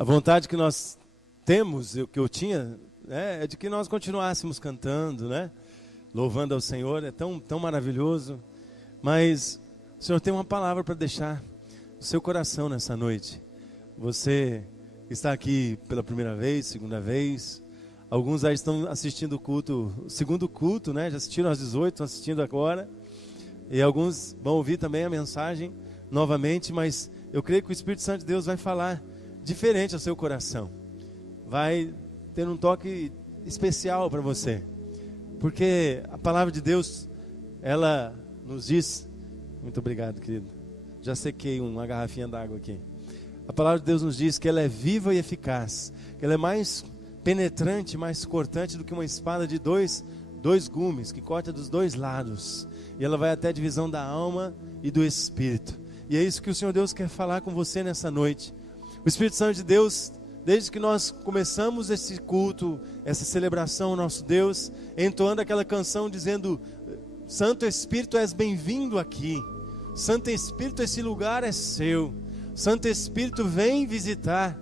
A vontade que nós temos, que eu tinha, é de que nós continuássemos cantando, né? Louvando ao Senhor, é tão maravilhoso. Mas o Senhor tem uma palavra para deixar no seu coração nessa noite. Você está aqui pela primeira vez, segunda vez. Alguns já estão assistindo o culto, o segundo culto, né? Já assistiram às 18, estão assistindo agora. E alguns vão ouvir também a mensagem novamente, mas eu creio que o Espírito Santo de Deus vai falar diferente ao seu coração. Vai ter um toque especial para você. Porque a palavra de Deus, ela nos diz... Muito obrigado, querido. Já sequei uma garrafinha d'água aqui. A palavra de Deus nos diz que ela é viva e eficaz. Que ela é mais penetrante, mais cortante do que uma espada de dois gumes, que corta dos dois lados. E ela vai até a divisão da alma e do espírito. E é isso que o Senhor Deus quer falar com você nessa noite. O Espírito Santo de Deus, desde que nós começamos esse culto, essa celebração ao nosso Deus, entoando aquela canção dizendo: Santo Espírito, és bem-vindo aqui. Santo Espírito, esse lugar é seu. Santo Espírito, vem visitar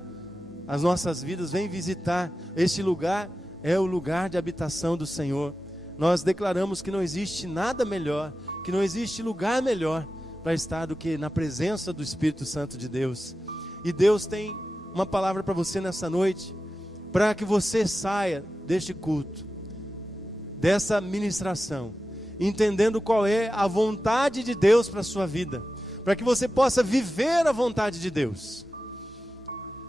as nossas vidas, vem visitar. Este lugar é o lugar de habitação do Senhor. Nós declaramos que não existe nada melhor, que não existe lugar melhor para estar do que na presença do Espírito Santo de Deus. E Deus tem uma palavra para você nessa noite, para que você saia deste culto, dessa ministração, entendendo qual é a vontade de Deus para a sua vida, para que você possa viver a vontade de Deus.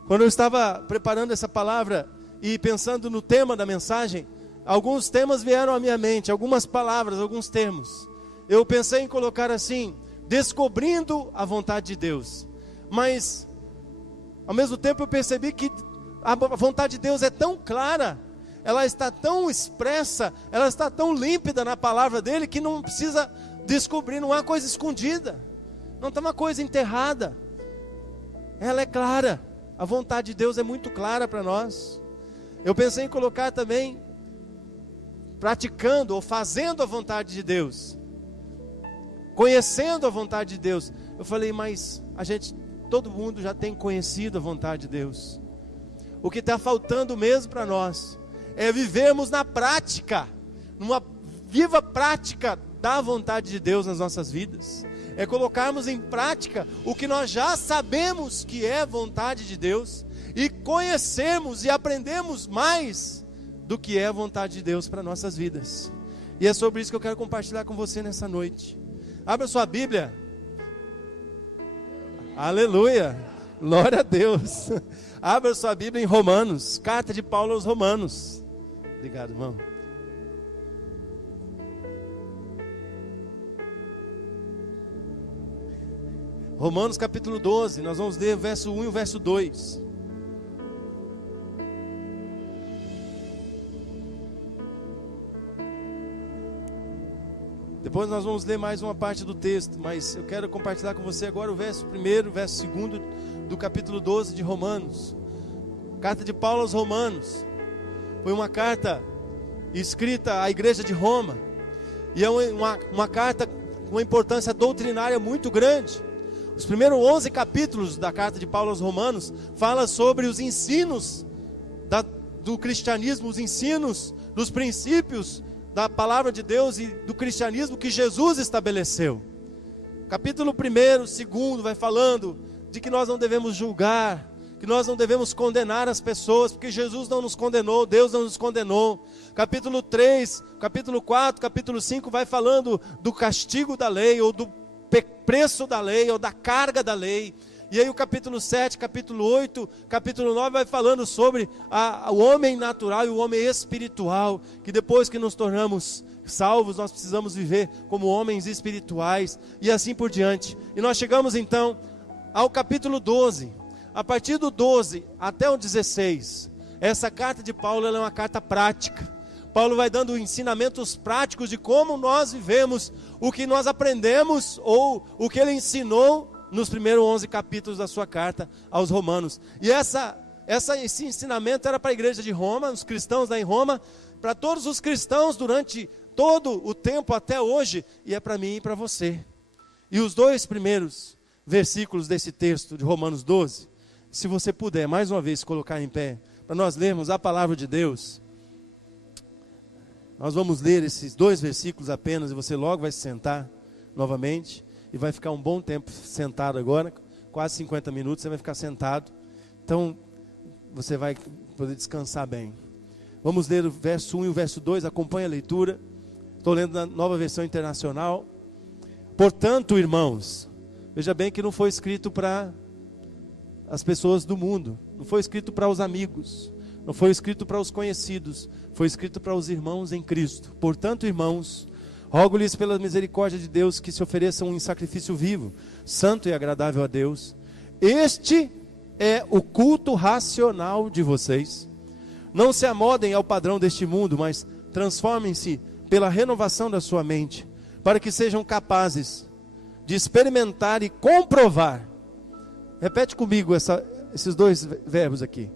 Quando eu estava preparando essa palavra e pensando no tema da mensagem, alguns temas vieram à minha mente, algumas palavras, alguns termos. Eu pensei em colocar assim: descobrindo a vontade de Deus. Mas, ao mesmo tempo, eu percebi que a vontade de Deus é tão clara, ela está tão expressa, ela está tão límpida na palavra dele, que não precisa descobrir, não há coisa escondida, não tem uma coisa enterrada. Ela é clara, a vontade de Deus é muito clara para nós. Eu pensei em colocar também, praticando ou fazendo a vontade de Deus, conhecendo a vontade de Deus. Eu falei, mas todo mundo já tem conhecido a vontade de Deus. O que está faltando mesmo para nós é vivermos na prática, numa viva prática da vontade de Deus nas nossas vidas. É colocarmos em prática o que nós já sabemos que é vontade de Deus, e conhecermos e aprendemos mais do que é a vontade de Deus para nossas vidas. E é sobre isso que eu quero compartilhar com você nessa noite. Abra sua Bíblia. Aleluia, glória a Deus. Abra sua Bíblia em Romanos, carta de Paulo aos Romanos. Obrigado, irmão. Romanos capítulo 12, nós vamos ler o verso 1 e o verso 2. Depois nós vamos ler mais uma parte do texto, mas eu quero compartilhar com você agora o verso 1, o verso 2 do capítulo 12 de Romanos. Carta de Paulo aos Romanos. Foi uma carta escrita à igreja de Roma, e é uma carta com uma importância doutrinária muito grande. Os primeiros 11 capítulos da carta de Paulo aos Romanos fala sobre os ensinos do cristianismo, os ensinos dos princípios da palavra de Deus e do cristianismo que Jesus estabeleceu. Capítulo 1, 2 vai falando de que nós não devemos julgar, que nós não devemos condenar as pessoas, porque Jesus não nos condenou, Deus não nos condenou. Capítulo 3, capítulo 4, capítulo 5 vai falando do castigo da lei, ou do preço da lei, ou da carga da lei. E aí o capítulo 7, capítulo 8, capítulo 9 vai falando sobre o homem natural e o homem espiritual, que depois que nos tornamos salvos, nós precisamos viver como homens espirituais, e assim por diante. E nós chegamos então ao capítulo 12, a partir do 12 até o 16, essa carta de Paulo ela é uma carta prática. Paulo vai dando ensinamentos práticos de como nós vivemos o que nós aprendemos, ou o que ele ensinou nos primeiros 11 capítulos da sua carta aos Romanos. E esse ensinamento era para a igreja de Roma, os cristãos lá em Roma, para todos os cristãos durante todo o tempo até hoje, e é para mim e para você. E os dois primeiros versículos desse texto de Romanos 12, Se você puder, mais uma vez, se colocar em pé, para nós lermos a palavra de Deus. Nós vamos ler esses 2 versículos apenas, e você logo vai se sentar novamente, e vai ficar um bom tempo sentado agora, quase 50 minutos, você vai ficar sentado. Então, você vai poder descansar bem. Vamos ler o verso 1 e o verso 2, acompanha a leitura. Estou lendo na Nova Versão Internacional. Portanto, irmãos, veja bem que não foi escrito para as pessoas do mundo, não foi escrito para os amigos, não foi escrito para os conhecidos, foi escrito para os irmãos em Cristo. Portanto, irmãos, rogo-lhes pela misericórdia de Deus que se ofereçam em sacrifício vivo, santo e agradável a Deus. Este é o culto racional de vocês. Não se amodem ao padrão deste mundo, mas transformem-se pela renovação da sua mente, para que sejam capazes de experimentar e comprovar. Repete comigo esses 2 verbos aqui.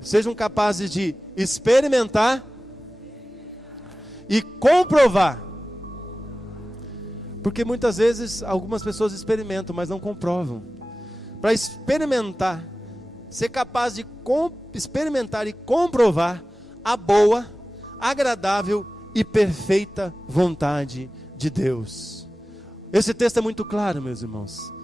Sejam capazes de experimentar e comprovar. Porque muitas vezes algumas pessoas experimentam, mas não comprovam. Para experimentar, ser capaz de experimentar e comprovar a boa, agradável e perfeita vontade de Deus. Esse texto é muito claro, meus irmãos.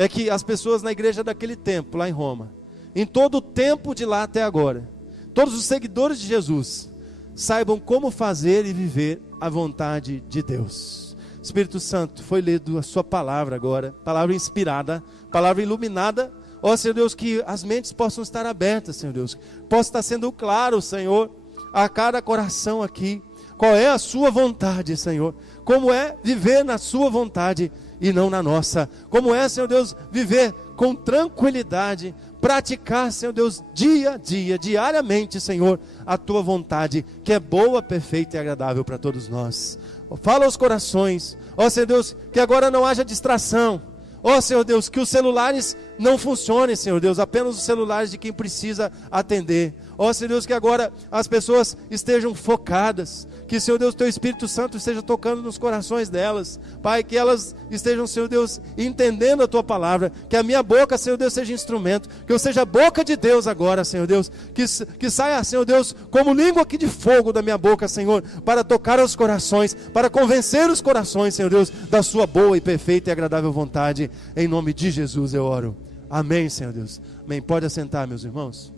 É que as pessoas na igreja daquele tempo, lá em Roma, em todo o tempo de lá até agora, todos os seguidores de Jesus, saibam como fazer e viver a vontade de Deus. Espírito Santo, foi lido a sua palavra agora, palavra inspirada, palavra iluminada. Ó Senhor Deus, que as mentes possam estar abertas, Senhor Deus, possa estar sendo claro, Senhor, a cada coração aqui, qual é a sua vontade, Senhor, como é viver na sua vontade e não na nossa, como é, Senhor Deus, viver com tranquilidade, praticar, Senhor Deus, dia a dia, diariamente, Senhor, a tua vontade, que é boa, perfeita e agradável para todos nós. Fala aos corações, ó Senhor Deus, que agora não haja distração, ó Senhor Deus, que os celulares não funcionem, Senhor Deus, apenas os celulares de quem precisa atender. Ó Senhor Deus, que agora as pessoas estejam focadas, que Senhor Deus, teu Espírito Santo esteja tocando nos corações delas, Pai, que elas estejam, Senhor Deus, entendendo a tua palavra, que a minha boca, Senhor Deus, seja instrumento, que eu seja a boca de Deus agora, Senhor Deus, que saia, Senhor Deus, como língua aqui de fogo da minha boca, Senhor, para tocar os corações, para convencer os corações, Senhor Deus, da sua boa e perfeita e agradável vontade, em nome de Jesus eu oro. Amém, Senhor Deus. Amém. Pode assentar, meus irmãos.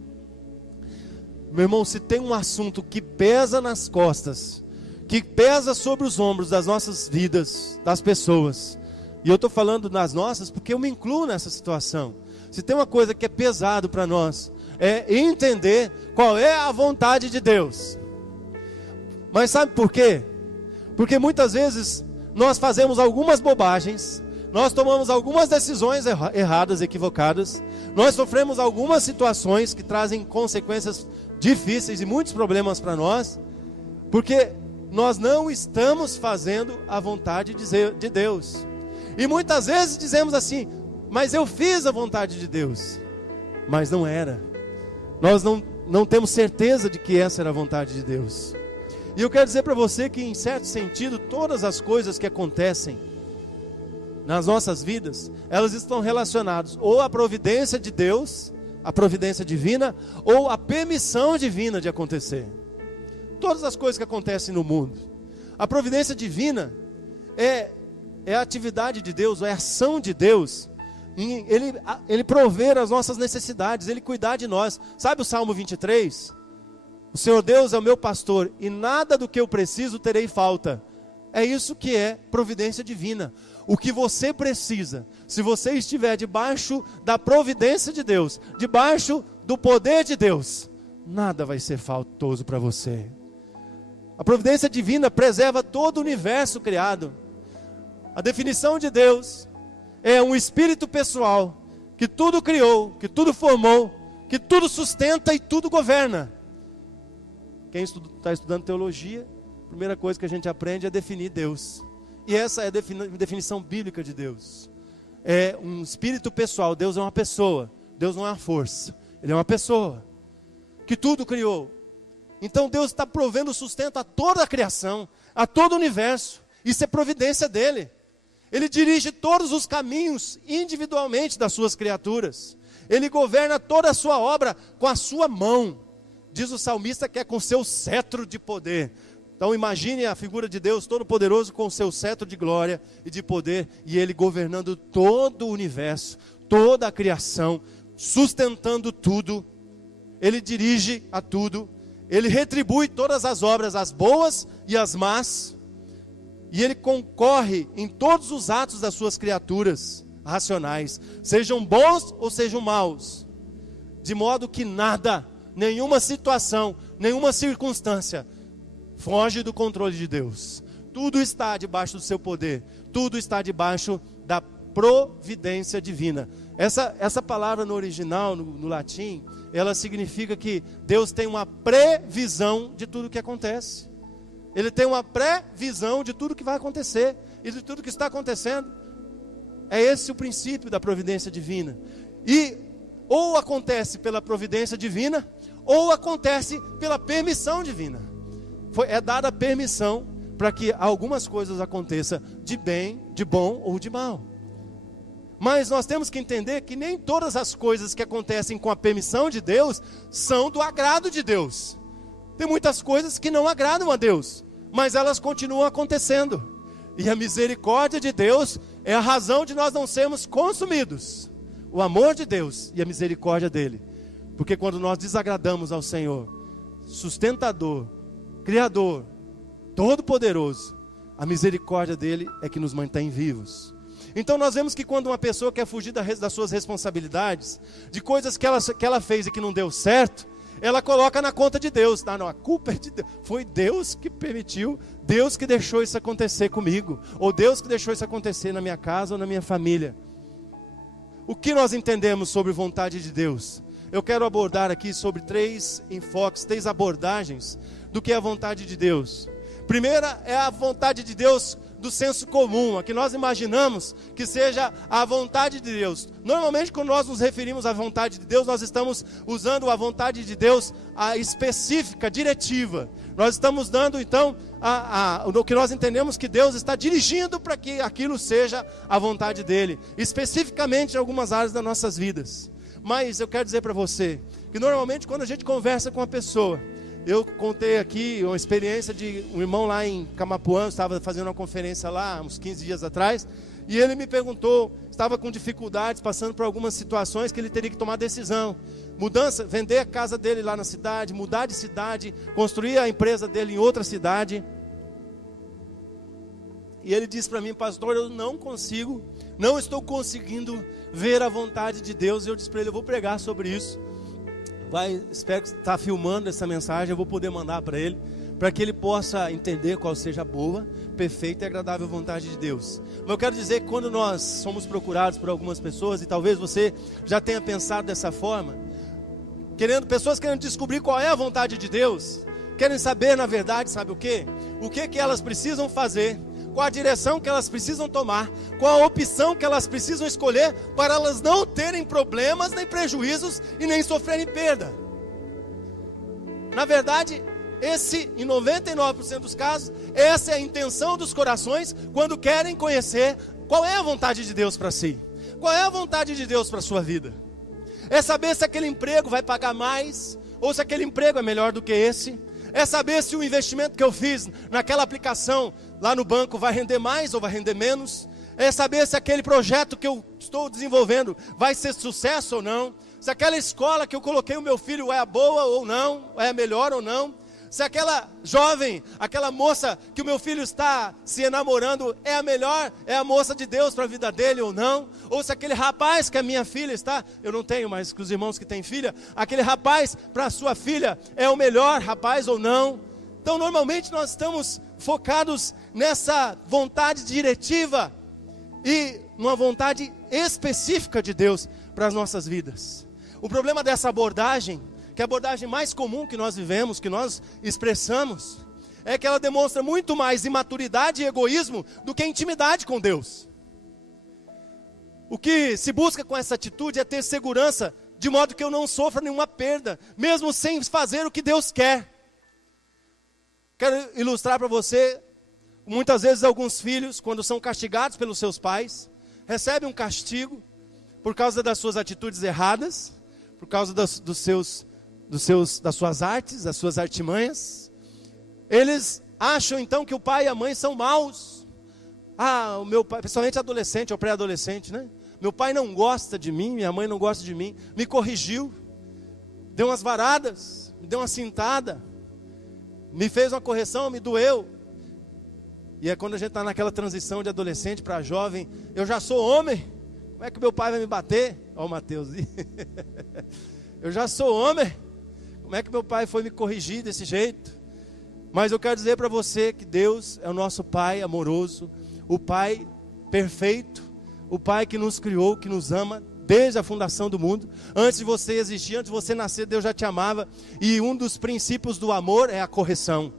Meu irmão, se tem um assunto que pesa nas costas, que pesa sobre os ombros das nossas vidas, das pessoas, e eu estou falando das nossas porque eu me incluo nessa situação. Se tem uma coisa que é pesado para nós, é entender qual é a vontade de Deus. Mas sabe por quê? Porque muitas vezes nós fazemos algumas bobagens, nós tomamos algumas decisões erradas, equivocadas, nós sofremos algumas situações que trazem consequências difíceis e muitos problemas para nós, porque nós não estamos fazendo a vontade de Deus. E muitas vezes dizemos assim, mas eu fiz a vontade de Deus, mas não era. Nós não temos certeza de que essa era a vontade de Deus. E eu quero dizer para você que, em certo sentido, todas as coisas que acontecem nas nossas vidas, elas estão relacionadas ou à providência de Deus, a providência divina, ou a permissão divina de acontecer. Todas as coisas que acontecem no mundo, a providência divina é a atividade de Deus, é a ação de Deus, Ele prover as nossas necessidades, Ele cuidar de nós. Sabe o Salmo 23? O Senhor Deus é o meu pastor, e nada do que eu preciso terei falta. É isso que é providência divina. O que você precisa, se você estiver debaixo da providência de Deus, debaixo do poder de Deus, nada vai ser faltoso para você. A providência divina preserva todo o universo criado. A definição de Deus é um espírito pessoal, que tudo criou, que tudo formou, que tudo sustenta e tudo governa. Quem está estudando teologia, a primeira coisa que a gente aprende é definir Deus. E essa é a definição bíblica de Deus. É um espírito pessoal. Deus é uma pessoa. Deus não é uma força. Ele é uma pessoa que tudo criou. Então Deus está provendo sustento a toda a criação, a todo o universo. Isso é providência dele. Ele dirige todos os caminhos individualmente das suas criaturas. Ele governa toda a sua obra com a sua mão. Diz o salmista que é com seu cetro de poder. Então imagine a figura de Deus Todo-Poderoso com seu cetro de glória e de poder, e Ele governando todo o universo, toda a criação, sustentando tudo. Ele dirige a tudo, Ele retribui todas as obras, as boas e as más, e Ele concorre em todos os atos das suas criaturas racionais, sejam bons ou sejam maus, de modo que nada, nenhuma situação, nenhuma circunstância foge do controle de Deus. Tudo está debaixo do seu poder, tudo está debaixo da providência divina. Essa palavra no original, no latim, ela significa que Deus tem uma previsão de tudo que acontece. Ele tem uma previsão de tudo que vai acontecer e de tudo que está acontecendo. É esse o princípio da providência divina. E ou acontece pela providência divina, ou acontece pela permissão divina. É dada permissão para que algumas coisas aconteçam de bem, de bom ou de mal. Mas nós temos que entender que nem todas as coisas que acontecem com a permissão de Deus são do agrado de Deus. Tem muitas coisas que não agradam a Deus, mas elas continuam acontecendo. E a misericórdia de Deus é a razão de nós não sermos consumidos. O amor de Deus e a misericórdia dele. Porque quando nós desagradamos ao Senhor, sustentador, Criador, Todo-Poderoso, a misericórdia dele é que nos mantém vivos. Então nós vemos que quando uma pessoa quer fugir das suas responsabilidades, de coisas que ela fez e que não deu certo, ela coloca na conta de Deus. Não, a culpa é de Deus. Foi Deus que permitiu, Deus que deixou isso acontecer comigo, ou Deus que deixou isso acontecer na minha casa ou na minha família. O que nós entendemos sobre vontade de Deus? Eu quero abordar aqui sobre 3 enfoques, 3 abordagens do que é a vontade de Deus. Primeira é a vontade de Deus do senso comum, a que nós imaginamos que seja a vontade de Deus. Normalmente quando nós nos referimos à vontade de Deus, nós estamos usando a vontade de Deus a específica, diretiva. Nós estamos dando então o que nós entendemos que Deus está dirigindo para que aquilo seja a vontade dele, especificamente em algumas áreas das nossas vidas. Mas eu quero dizer para você que normalmente quando a gente conversa com uma pessoa, eu contei aqui uma experiência de um irmão lá em Camapuã, estava fazendo uma conferência lá, uns 15 dias atrás, e ele me perguntou, estava com dificuldades, passando por algumas situações que ele teria que tomar decisão. Mudança, vender a casa dele lá na cidade, mudar de cidade, construir a empresa dele em outra cidade. E ele disse para mim, pastor, eu não estou conseguindo ver a vontade de Deus. E eu disse para ele, eu vou pregar sobre isso. Espero que você está filmando essa mensagem, eu vou poder mandar para ele, para que ele possa entender qual seja a boa, perfeita e agradável vontade de Deus. Mas eu quero dizer que quando nós somos procurados por algumas pessoas, e talvez você já tenha pensado dessa forma, pessoas querendo descobrir qual é a vontade de Deus, querem saber na verdade, sabe o quê? O que elas precisam fazer, qual a direção que elas precisam tomar, qual a opção que elas precisam escolher, para elas não terem problemas, nem prejuízos e nem sofrerem perda. Na verdade, em 99% dos casos, essa é a intenção dos corações quando querem conhecer qual é a vontade de Deus para si. Qual é a vontade de Deus para a sua vida? É saber se aquele emprego vai pagar mais, ou se aquele emprego é melhor do que esse. É saber se o investimento que eu fiz naquela aplicação lá no banco vai render mais ou vai render menos. É saber se aquele projeto que eu estou desenvolvendo vai ser sucesso ou não. Se aquela escola que eu coloquei o meu filho é a boa ou não, é a melhor ou não. Se aquela jovem, aquela moça que o meu filho está se enamorando é a melhor, é a moça de Deus para a vida dele ou não. Ou se aquele rapaz que a minha filha está, eu não tenho, mas que os irmãos que têm filha, aquele rapaz para a sua filha é o melhor rapaz ou não. Então normalmente nós estamos focados nessa vontade diretiva e numa vontade específica de Deus para as nossas vidas. O problema dessa abordagem, que é a abordagem mais comum que nós vivemos, que nós expressamos, é que ela demonstra muito mais imaturidade e egoísmo do que intimidade com Deus. O que se busca com essa atitude é ter segurança, de modo que eu não sofra nenhuma perda, mesmo sem fazer o que Deus quer. Quero ilustrar para você, muitas vezes alguns filhos, quando são castigados pelos seus pais, recebem um castigo, por causa das suas atitudes erradas, por causa das suas artes, das suas artimanhas. Eles acham então que o pai e a mãe são maus. O meu pai, principalmente adolescente ou pré-adolescente, né? Meu pai não gosta de mim, minha mãe não gosta de mim, me corrigiu, deu umas varadas, me deu uma cintada, me fez uma correção, me doeu. E é quando a gente está naquela transição de adolescente para jovem, eu já sou homem, como é que meu pai vai me bater? Ó o Mateus, eu já sou homem, como é que meu pai foi me corrigir desse jeito? Mas eu quero dizer para você que Deus é o nosso Pai amoroso, o Pai perfeito, o Pai que nos criou, que nos ama desde a fundação do mundo. Antes de você existir, antes de você nascer, Deus já te amava. E um dos princípios do amor é a correção.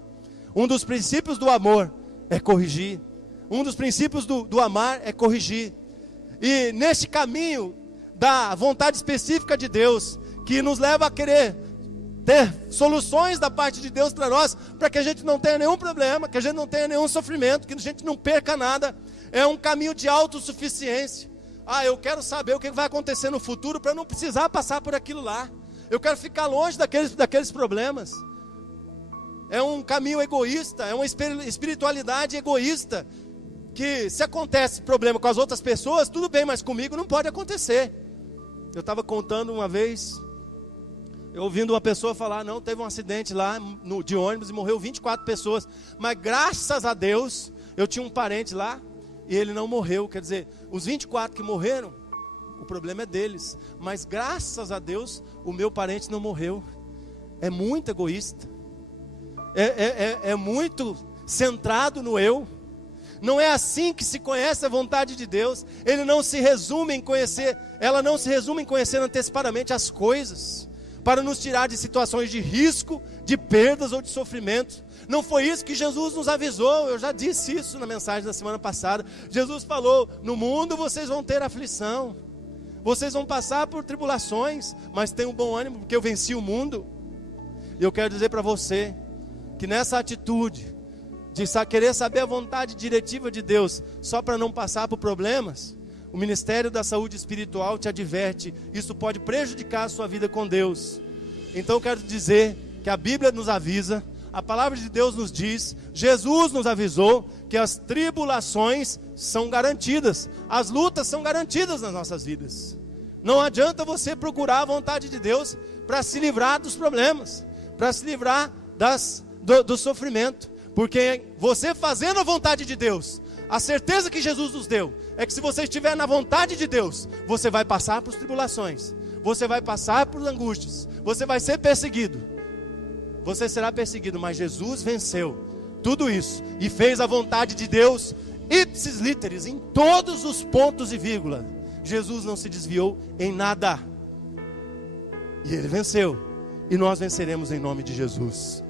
Um dos princípios do amor é corrigir. Um dos princípios do amar é corrigir. E neste caminho da vontade específica de Deus, que nos leva a querer ter soluções da parte de Deus para nós, para que a gente não tenha nenhum problema, que a gente não tenha nenhum sofrimento, que a gente não perca nada. É um caminho de autossuficiência. Eu quero saber o que vai acontecer no futuro para não precisar passar por aquilo lá. Eu quero ficar longe daqueles problemas. É um caminho egoísta, é uma espiritualidade egoísta, que se acontece problema com as outras pessoas, tudo bem, mas comigo não pode acontecer. Eu estava contando uma vez, eu ouvindo uma pessoa falar, não, teve um acidente lá de ônibus e morreu 24 pessoas, mas graças a Deus, eu tinha um parente lá, e ele não morreu. Quer dizer, os 24 que morreram, o problema é deles, mas graças a Deus, o meu parente não morreu. É muito egoísta, é muito centrado no eu. Não é assim que se conhece a vontade de Deus. Ela não se resume em conhecer antecipadamente as coisas, para nos tirar de situações de risco, de perdas ou de sofrimento. Não foi isso que Jesus nos avisou. Eu já disse isso na mensagem da semana passada. Jesus falou, no mundo vocês vão ter aflição, vocês vão passar por tribulações, mas tenham bom ânimo, porque eu venci o mundo. E eu quero dizer para você, que nessa atitude, de querer saber a vontade diretiva de Deus, só para não passar por problemas, o Ministério da Saúde Espiritual te adverte, isso pode prejudicar a sua vida com Deus. Então eu quero dizer que a Bíblia nos avisa, a palavra de Deus nos diz, Jesus nos avisou, que as tribulações são garantidas, as lutas são garantidas nas nossas vidas. Não adianta você procurar a vontade de Deus para se livrar dos problemas, para se livrar do sofrimento, porque você fazendo a vontade de Deus, a certeza que Jesus nos deu, é que se você estiver na vontade de Deus, você vai passar por tribulações, você vai passar por angústias, você vai ser perseguido, você será perseguido, mas Jesus venceu tudo isso, e fez a vontade de Deus, ipsis literis, em todos os pontos e vírgula. Jesus não se desviou em nada, e Ele venceu, e nós venceremos em nome de Jesus.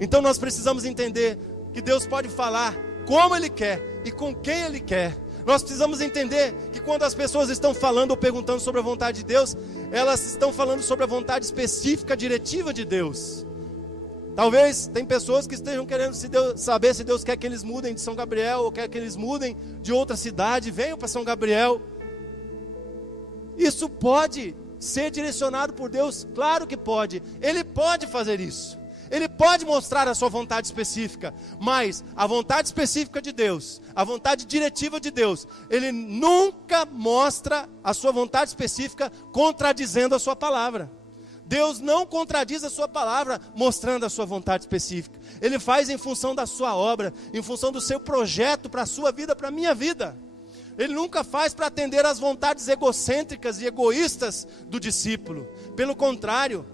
Então nós precisamos entender que Deus pode falar como Ele quer e com quem Ele quer. Nós precisamos entender que quando as pessoas estão falando ou perguntando sobre a vontade de Deus, elas estão falando sobre a vontade específica, diretiva de Deus. Talvez tem pessoas que estejam querendo saber se Deus quer que eles mudem de São Gabriel, ou quer que eles mudem de outra cidade, venham para São Gabriel. Isso pode ser direcionado por Deus? Claro que pode. Ele pode fazer isso. Ele pode mostrar a sua vontade específica, mas a vontade específica de Deus, a vontade diretiva de Deus, Ele nunca mostra a sua vontade específica contradizendo a sua palavra. Deus não contradiz a sua palavra mostrando a sua vontade específica. Ele faz em função da sua obra, em função do seu projeto para a sua vida, para a minha vida. Ele nunca faz para atender às vontades egocêntricas e egoístas do discípulo. Pelo contrário,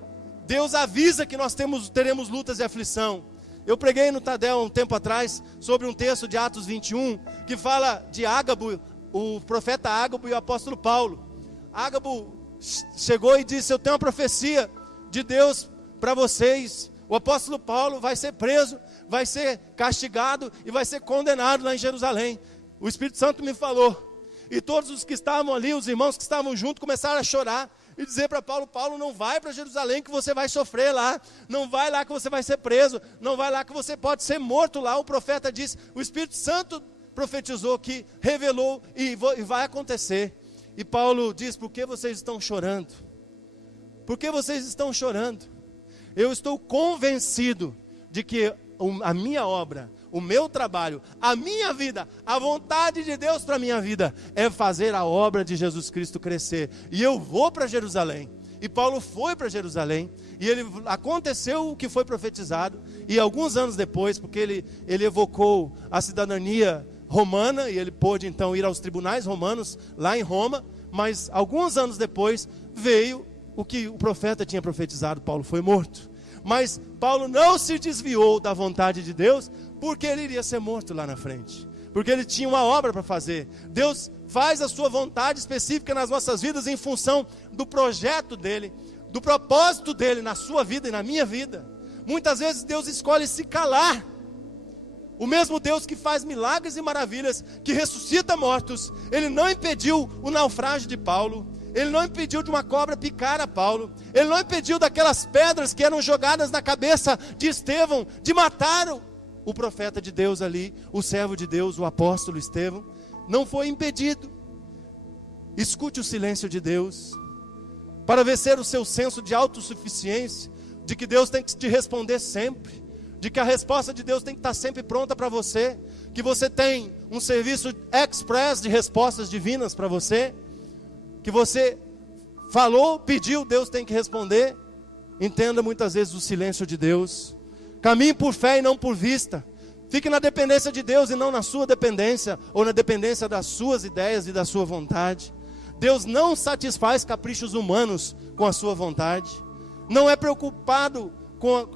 Deus avisa que nós teremos lutas e aflição. Eu preguei no Tadel um tempo atrás sobre um texto de Atos 21, que fala de Ágabo, o profeta Ágabo e o apóstolo Paulo. Ágabo chegou e disse, eu tenho uma profecia de Deus para vocês. O apóstolo Paulo vai ser preso, vai ser castigado e vai ser condenado lá em Jerusalém. O Espírito Santo me falou. E todos os que estavam ali, os irmãos que estavam juntos, começaram a chorar. E dizer para Paulo, Paulo, não vai para Jerusalém que você vai sofrer lá, não vai lá que você vai ser preso, não vai lá que você pode ser morto lá. O profeta disse, o Espírito Santo profetizou que revelou e vai acontecer. E Paulo diz: por que vocês estão chorando? Por que vocês estão chorando? Eu estou convencido de que a minha obra, o meu trabalho, a minha vida, a vontade de Deus para a minha vida é fazer a obra de Jesus Cristo crescer. E eu vou para Jerusalém. E Paulo foi para Jerusalém, e aconteceu o que foi profetizado, e alguns anos depois, porque ele evocou a cidadania romana, e ele pôde então ir aos tribunais romanos, lá em Roma, mas alguns anos depois veio o que o profeta tinha profetizado: Paulo foi morto. Mas Paulo não se desviou da vontade de Deus, porque ele iria ser morto lá na frente, porque ele tinha uma obra para fazer. Deus faz a sua vontade específica nas nossas vidas em função do projeto dele, do propósito dele na sua vida e na minha vida. Muitas vezes Deus escolhe se calar. O mesmo Deus que faz milagres e maravilhas, que ressuscita mortos, ele não impediu o naufrágio de Paulo, ele não impediu de uma cobra picar a Paulo, ele não impediu daquelas pedras que eram jogadas na cabeça de Estevão, de matar o profeta de Deus ali, o servo de Deus, o apóstolo Estevão. Não foi impedido. Escute o silêncio de Deus, para vencer o seu senso de autossuficiência, de que Deus tem que te responder sempre, de que a resposta de Deus tem que estar sempre pronta para você, que você tem um serviço express de respostas divinas para você, que você falou, pediu, Deus tem que responder. Entenda muitas vezes o silêncio de Deus. Caminhe por fé e não por vista. Fique na dependência de Deus e não na sua dependência, ou na dependência das suas ideias e da sua vontade. Deus não satisfaz caprichos humanos com a sua vontade. Não é preocupado com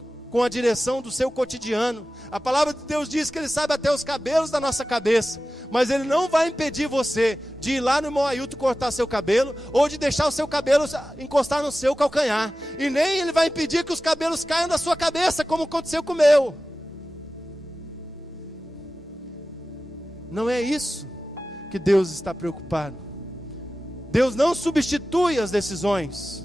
a direção do seu cotidiano. A palavra de Deus diz que Ele sabe até os cabelos da nossa cabeça, mas Ele não vai impedir você de ir lá no irmão Ailton cortar seu cabelo, ou de deixar o seu cabelo encostar no seu calcanhar, e nem Ele vai impedir que os cabelos caiam da sua cabeça, como aconteceu com o meu. Não é isso que Deus está preocupado. Deus não substitui as decisões.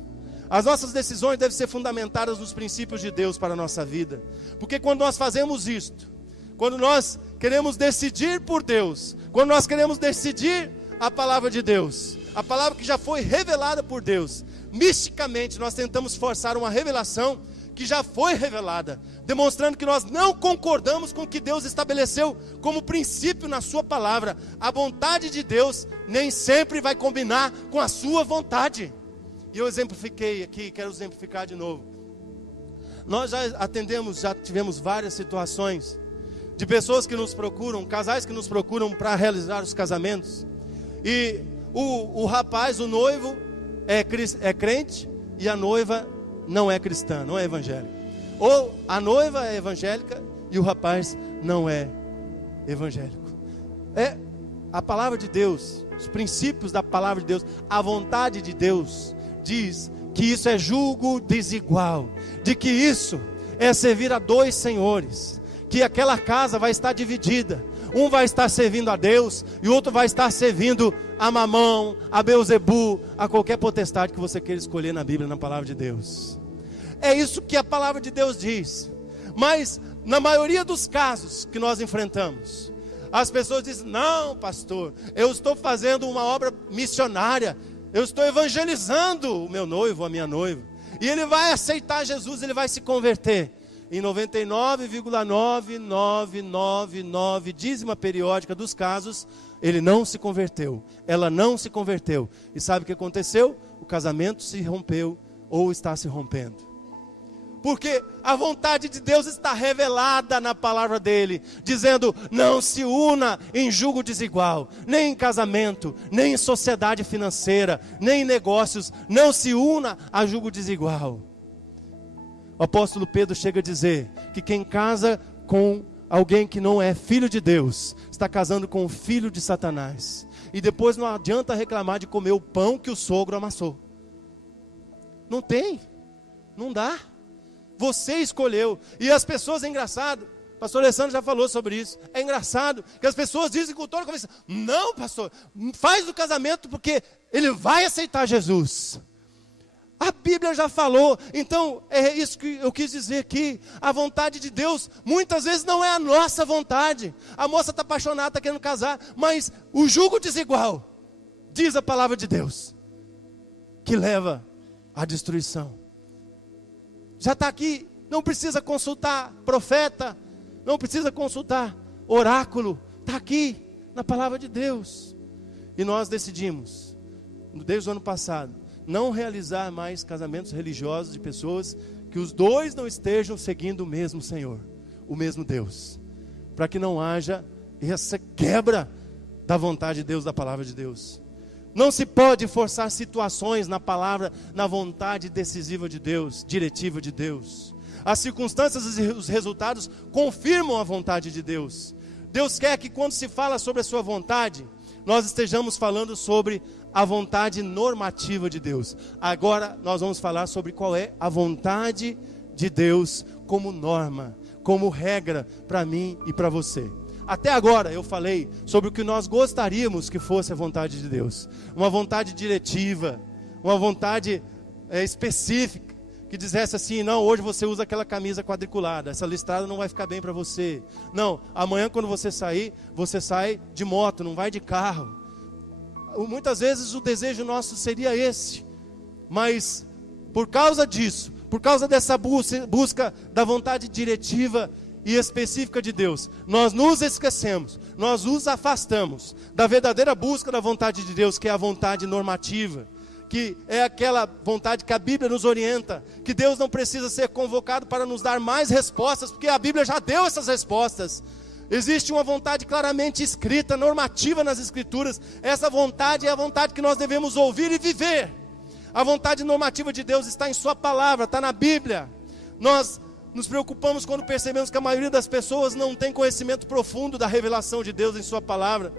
As nossas decisões devem ser fundamentadas nos princípios de Deus para a nossa vida. Porque quando nós fazemos isto, quando nós queremos decidir por Deus, quando nós queremos decidir a palavra de Deus, a palavra que já foi revelada por Deus, misticamente nós tentamos forçar uma revelação que já foi revelada, demonstrando que nós não concordamos com o que Deus estabeleceu como princípio na sua palavra. A vontade de Deus nem sempre vai combinar com a sua vontade. E eu exemplifiquei aqui, quero exemplificar de novo. Nós já tivemos várias situações de pessoas que nos procuram, casais que nos procuram para realizar os casamentos. E o rapaz, o noivo, é crente e a noiva não é cristã, não é evangélica. Ou a noiva é evangélica e o rapaz não é evangélico. É a palavra de Deus, os princípios da palavra de Deus, a vontade de Deus diz que isso é julgo desigual, de que isso é servir a dois senhores, que aquela casa vai estar dividida. Um vai estar servindo a Deus e o outro vai estar servindo a Mamão, a Beelzebu, a qualquer potestade que você queira escolher na Bíblia, na palavra de Deus. É isso que a palavra de Deus diz. Mas na maioria dos casos que nós enfrentamos, as pessoas dizem: não, pastor, eu estou fazendo uma obra missionária, eu estou evangelizando o meu noivo, a minha noiva, e ele vai aceitar Jesus, ele vai se converter. Em 99,9999 dízima periódica dos casos, ele não se converteu, ela não se converteu. E sabe o que aconteceu? O casamento se rompeu ou está se rompendo. Porque a vontade de Deus está revelada na palavra dele, dizendo: não se una em julgo desigual, nem em casamento, nem em sociedade financeira, nem em negócios, não se una a julgo desigual. O apóstolo Pedro chega a dizer que quem casa com alguém que não é filho de Deus, está casando com o filho de Satanás. E depois não adianta reclamar de comer o pão que o sogro amassou. Não tem, não dá. Você escolheu. E as pessoas, é engraçado, o pastor Alessandro já falou sobre isso, é engraçado que as pessoas dizem com toda a convicção: não, pastor, faz o casamento porque ele vai aceitar Jesus. A Bíblia já falou. Então é isso que eu quis dizer aqui. A vontade de Deus muitas vezes não é a nossa vontade. A moça está apaixonada, está querendo casar, mas o julgo desigual diz a palavra de Deus, que leva à destruição. Já está aqui, não precisa consultar profeta, não precisa consultar oráculo, está aqui na palavra de Deus. E nós decidimos, desde o ano passado, não realizar mais casamentos religiosos de pessoas que os dois não estejam seguindo o mesmo Senhor, o mesmo Deus, para que não haja essa quebra da vontade de Deus, da palavra de Deus. Não se pode forçar situações na palavra, na vontade decisiva de Deus, diretiva de Deus. As circunstâncias e os resultados confirmam a vontade de Deus. Deus quer que quando se fala sobre a sua vontade, nós estejamos falando sobre a vontade normativa de Deus. Agora nós vamos falar sobre qual é a vontade de Deus como norma, como regra para mim e para você. Até agora eu falei sobre o que nós gostaríamos que fosse a vontade de Deus. Uma vontade diretiva, uma vontade específica, que dissesse assim: não, hoje você usa aquela camisa quadriculada, essa listrada não vai ficar bem para você. Não, amanhã quando você sair, você sai de moto, não vai de carro. Muitas vezes o desejo nosso seria esse, mas por causa disso, por causa dessa busca da vontade diretiva e específica de Deus, nós nos esquecemos, nós nos afastamos da verdadeira busca da vontade de Deus, que é a vontade normativa, que é aquela vontade que a Bíblia nos orienta, que Deus não precisa ser convocado para nos dar mais respostas, porque a Bíblia já deu essas respostas. Existe uma vontade claramente escrita, normativa nas Escrituras. Essa vontade é a vontade que nós devemos ouvir e viver. A vontade normativa de Deus está em sua palavra, está na Bíblia. Nós nos preocupamos quando percebemos que a maioria das pessoas não tem conhecimento profundo da revelação de Deus em sua palavra.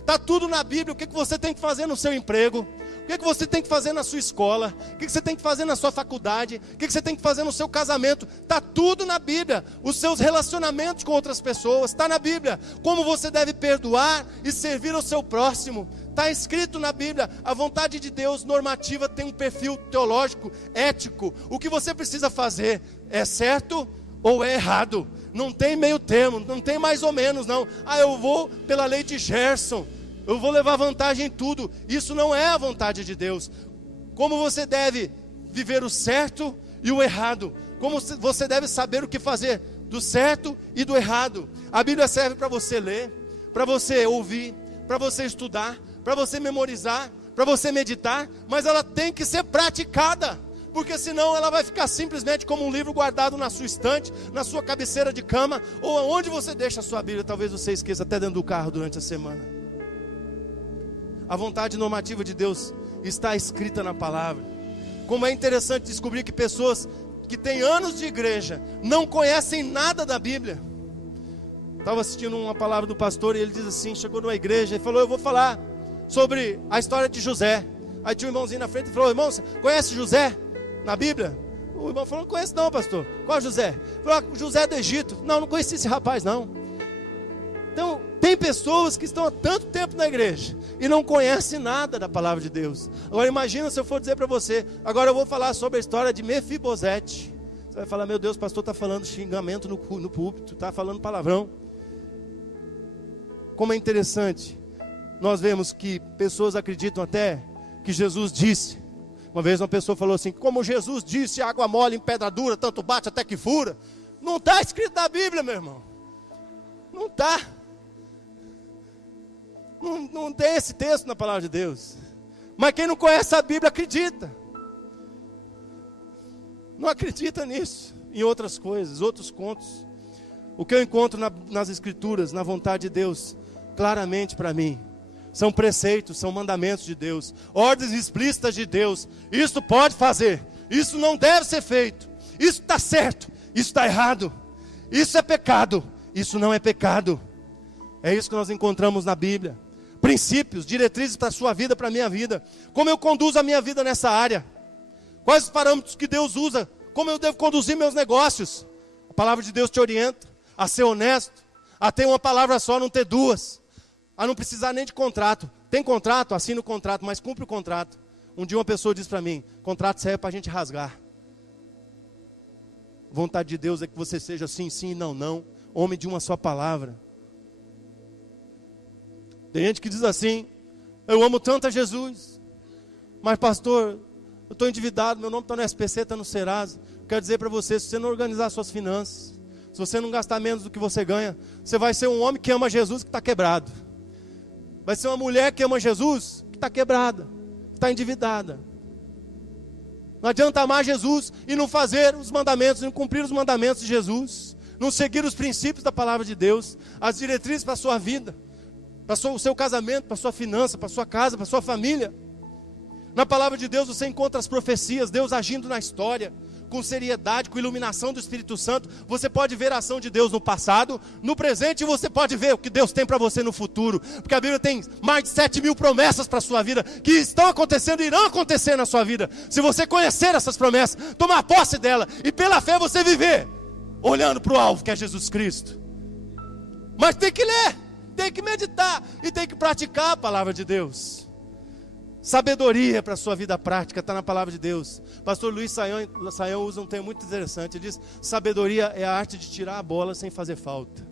Está tudo na Bíblia. O que você tem que fazer no seu emprego? O que você tem que fazer na sua escola? O que você tem que fazer na sua faculdade? O que você tem que fazer no seu casamento? Está tudo na Bíblia. Os seus relacionamentos com outras pessoas, está na Bíblia. Como você deve perdoar e servir ao seu próximo, está escrito na Bíblia. A vontade de Deus normativa tem um perfil teológico, ético. O que você precisa fazer é certo ou é errado. Não tem meio termo, não tem mais ou menos não. Eu vou pela lei de Gerson, eu vou levar vantagem em tudo. Isso não é a vontade de Deus. Como você deve viver o certo e o errado. Como você deve saber o que fazer do certo e do errado. A Bíblia serve para você ler, para você ouvir, para você estudar, para você memorizar, para você meditar. Mas ela tem que ser praticada. Porque senão ela vai ficar simplesmente como um livro guardado na sua estante, na sua cabeceira de cama, ou aonde você deixa a sua Bíblia. Talvez você esqueça até dentro do carro durante a semana. A vontade normativa de Deus está escrita na palavra. Como é interessante descobrir que pessoas que têm anos de igreja não conhecem nada da Bíblia. Estava assistindo uma palavra do pastor e ele diz assim, chegou numa igreja e falou: eu vou falar sobre a história de José. Aí tinha um irmãozinho na frente e falou: irmão, você conhece José na Bíblia? O irmão falou: não conheço não, pastor. Qual José? Ele falou: José do Egito. Não conheci esse rapaz não. Então, tem pessoas que estão há tanto tempo na igreja e não conhecem nada da palavra de Deus. Agora imagina se eu for dizer para você: agora eu vou falar sobre a história de Mefibosete. Você vai falar: meu Deus, o pastor está falando xingamento no púlpito, está falando palavrão. Como é interessante, nós vemos que pessoas acreditam até que Jesus disse. Uma vez uma pessoa falou assim: como Jesus disse, água mole em pedra dura, tanto bate até que fura. Não está escrito na Bíblia, meu irmão. Não está. Não tem esse texto na palavra de Deus. Mas quem não conhece a Bíblia acredita. Não acredita nisso, em outras coisas, outros contos. O que eu encontro nas Escrituras, na vontade de Deus, claramente para mim, são preceitos, são mandamentos de Deus, ordens explícitas de Deus. Isso pode fazer, isso não deve ser feito, isso está certo, isso está errado, isso é pecado, isso não é pecado. É isso que nós encontramos na Bíblia. Princípios, diretrizes para a sua vida, para a minha vida. Como eu conduzo a minha vida nessa área. Quais os parâmetros que Deus usa. Como eu devo conduzir meus negócios. A palavra de Deus te orienta a ser honesto, a ter uma palavra só, não ter duas, a não precisar nem de contrato. Tem contrato? Assina o contrato, mas cumpre o contrato. Um dia uma pessoa disse para mim: contrato serve para a gente rasgar. Vontade de Deus é que você seja sim, sim, não, não. Homem de uma só palavra. Tem gente que diz assim: Eu amo tanto a Jesus. Mas pastor, eu estou endividado, meu nome está no SPC, está no Serasa. Quero dizer para você, se você não organizar suas finanças, se você não gastar menos do que você ganha, você vai ser um homem que ama Jesus que está quebrado. Vai ser uma mulher que ama Jesus que está quebrada, que está endividada. Não adianta amar Jesus e não fazer os mandamentos, não cumprir os mandamentos de Jesus, não seguir os princípios da palavra de Deus, as diretrizes para a sua vida, para o seu casamento, para a sua finança, para a sua casa, para a sua família. Na palavra de Deus você encontra as profecias, Deus agindo na história, com seriedade, com iluminação do Espírito Santo. Você pode ver a ação de Deus no passado, no presente, e você pode ver o que Deus tem para você no futuro. Porque a Bíblia tem mais de 7.000 promessas para a sua vida, que estão acontecendo e irão acontecer na sua vida. Se você conhecer essas promessas, tomar posse dela, e pela fé você viver, olhando para o alvo que é Jesus Cristo. Mas tem que ler, tem que meditar, e tem que praticar a palavra de Deus. Sabedoria para a sua vida prática está na palavra de Deus. Pastor Luiz Saião usa um termo muito interessante. Ele diz: sabedoria é a arte de tirar a bola sem fazer falta.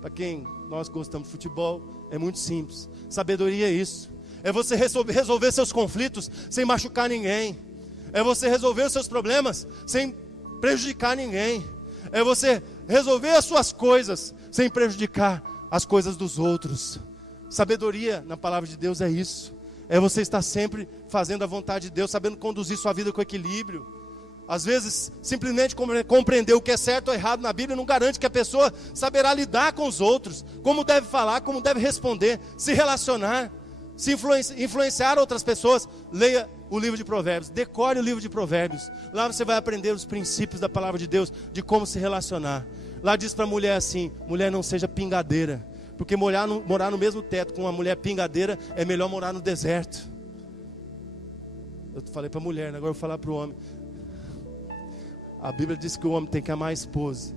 Para quem nós gostamos de futebol, é muito simples. Sabedoria é isso. É você resolver seus conflitos sem machucar ninguém. É você resolver os seus problemas sem prejudicar ninguém. É você resolver as suas coisas sem prejudicar as coisas dos outros. Sabedoria na palavra de Deus é isso. É você estar sempre fazendo a vontade de Deus, sabendo conduzir sua vida com equilíbrio. Às vezes, simplesmente compreender o que é certo ou errado na Bíblia não garante que a pessoa saberá lidar com os outros, como deve falar, como deve responder, se relacionar, se influenciar outras pessoas. Leia o livro de Provérbios, decore o livro de Provérbios. Lá você vai aprender os princípios da palavra de Deus, de como se relacionar. Lá diz para a mulher assim: mulher, não seja pingadeira. Porque morar no mesmo teto com uma mulher pingadeira é melhor morar no deserto. Eu falei para a mulher, agora eu vou falar para o homem. A Bíblia diz que o homem tem que amar a esposa.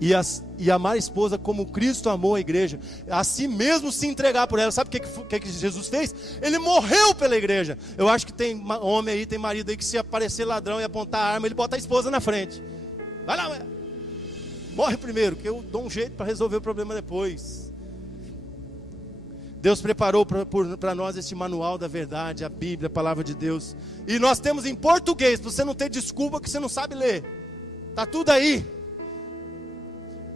E amar a esposa como Cristo amou a igreja. A si mesmo se entregar por ela. Sabe o que Jesus fez? Ele morreu pela igreja. Eu acho que tem homem aí, tem marido aí que se aparecer ladrão e apontar a arma, ele bota a esposa na frente. Vai lá, mulher. Morre primeiro, que eu dou um jeito para resolver o problema depois. Deus preparou para nós este manual da verdade, a Bíblia, a palavra de Deus. E nós temos em português, para você não ter desculpa que você não sabe ler. Está tudo aí.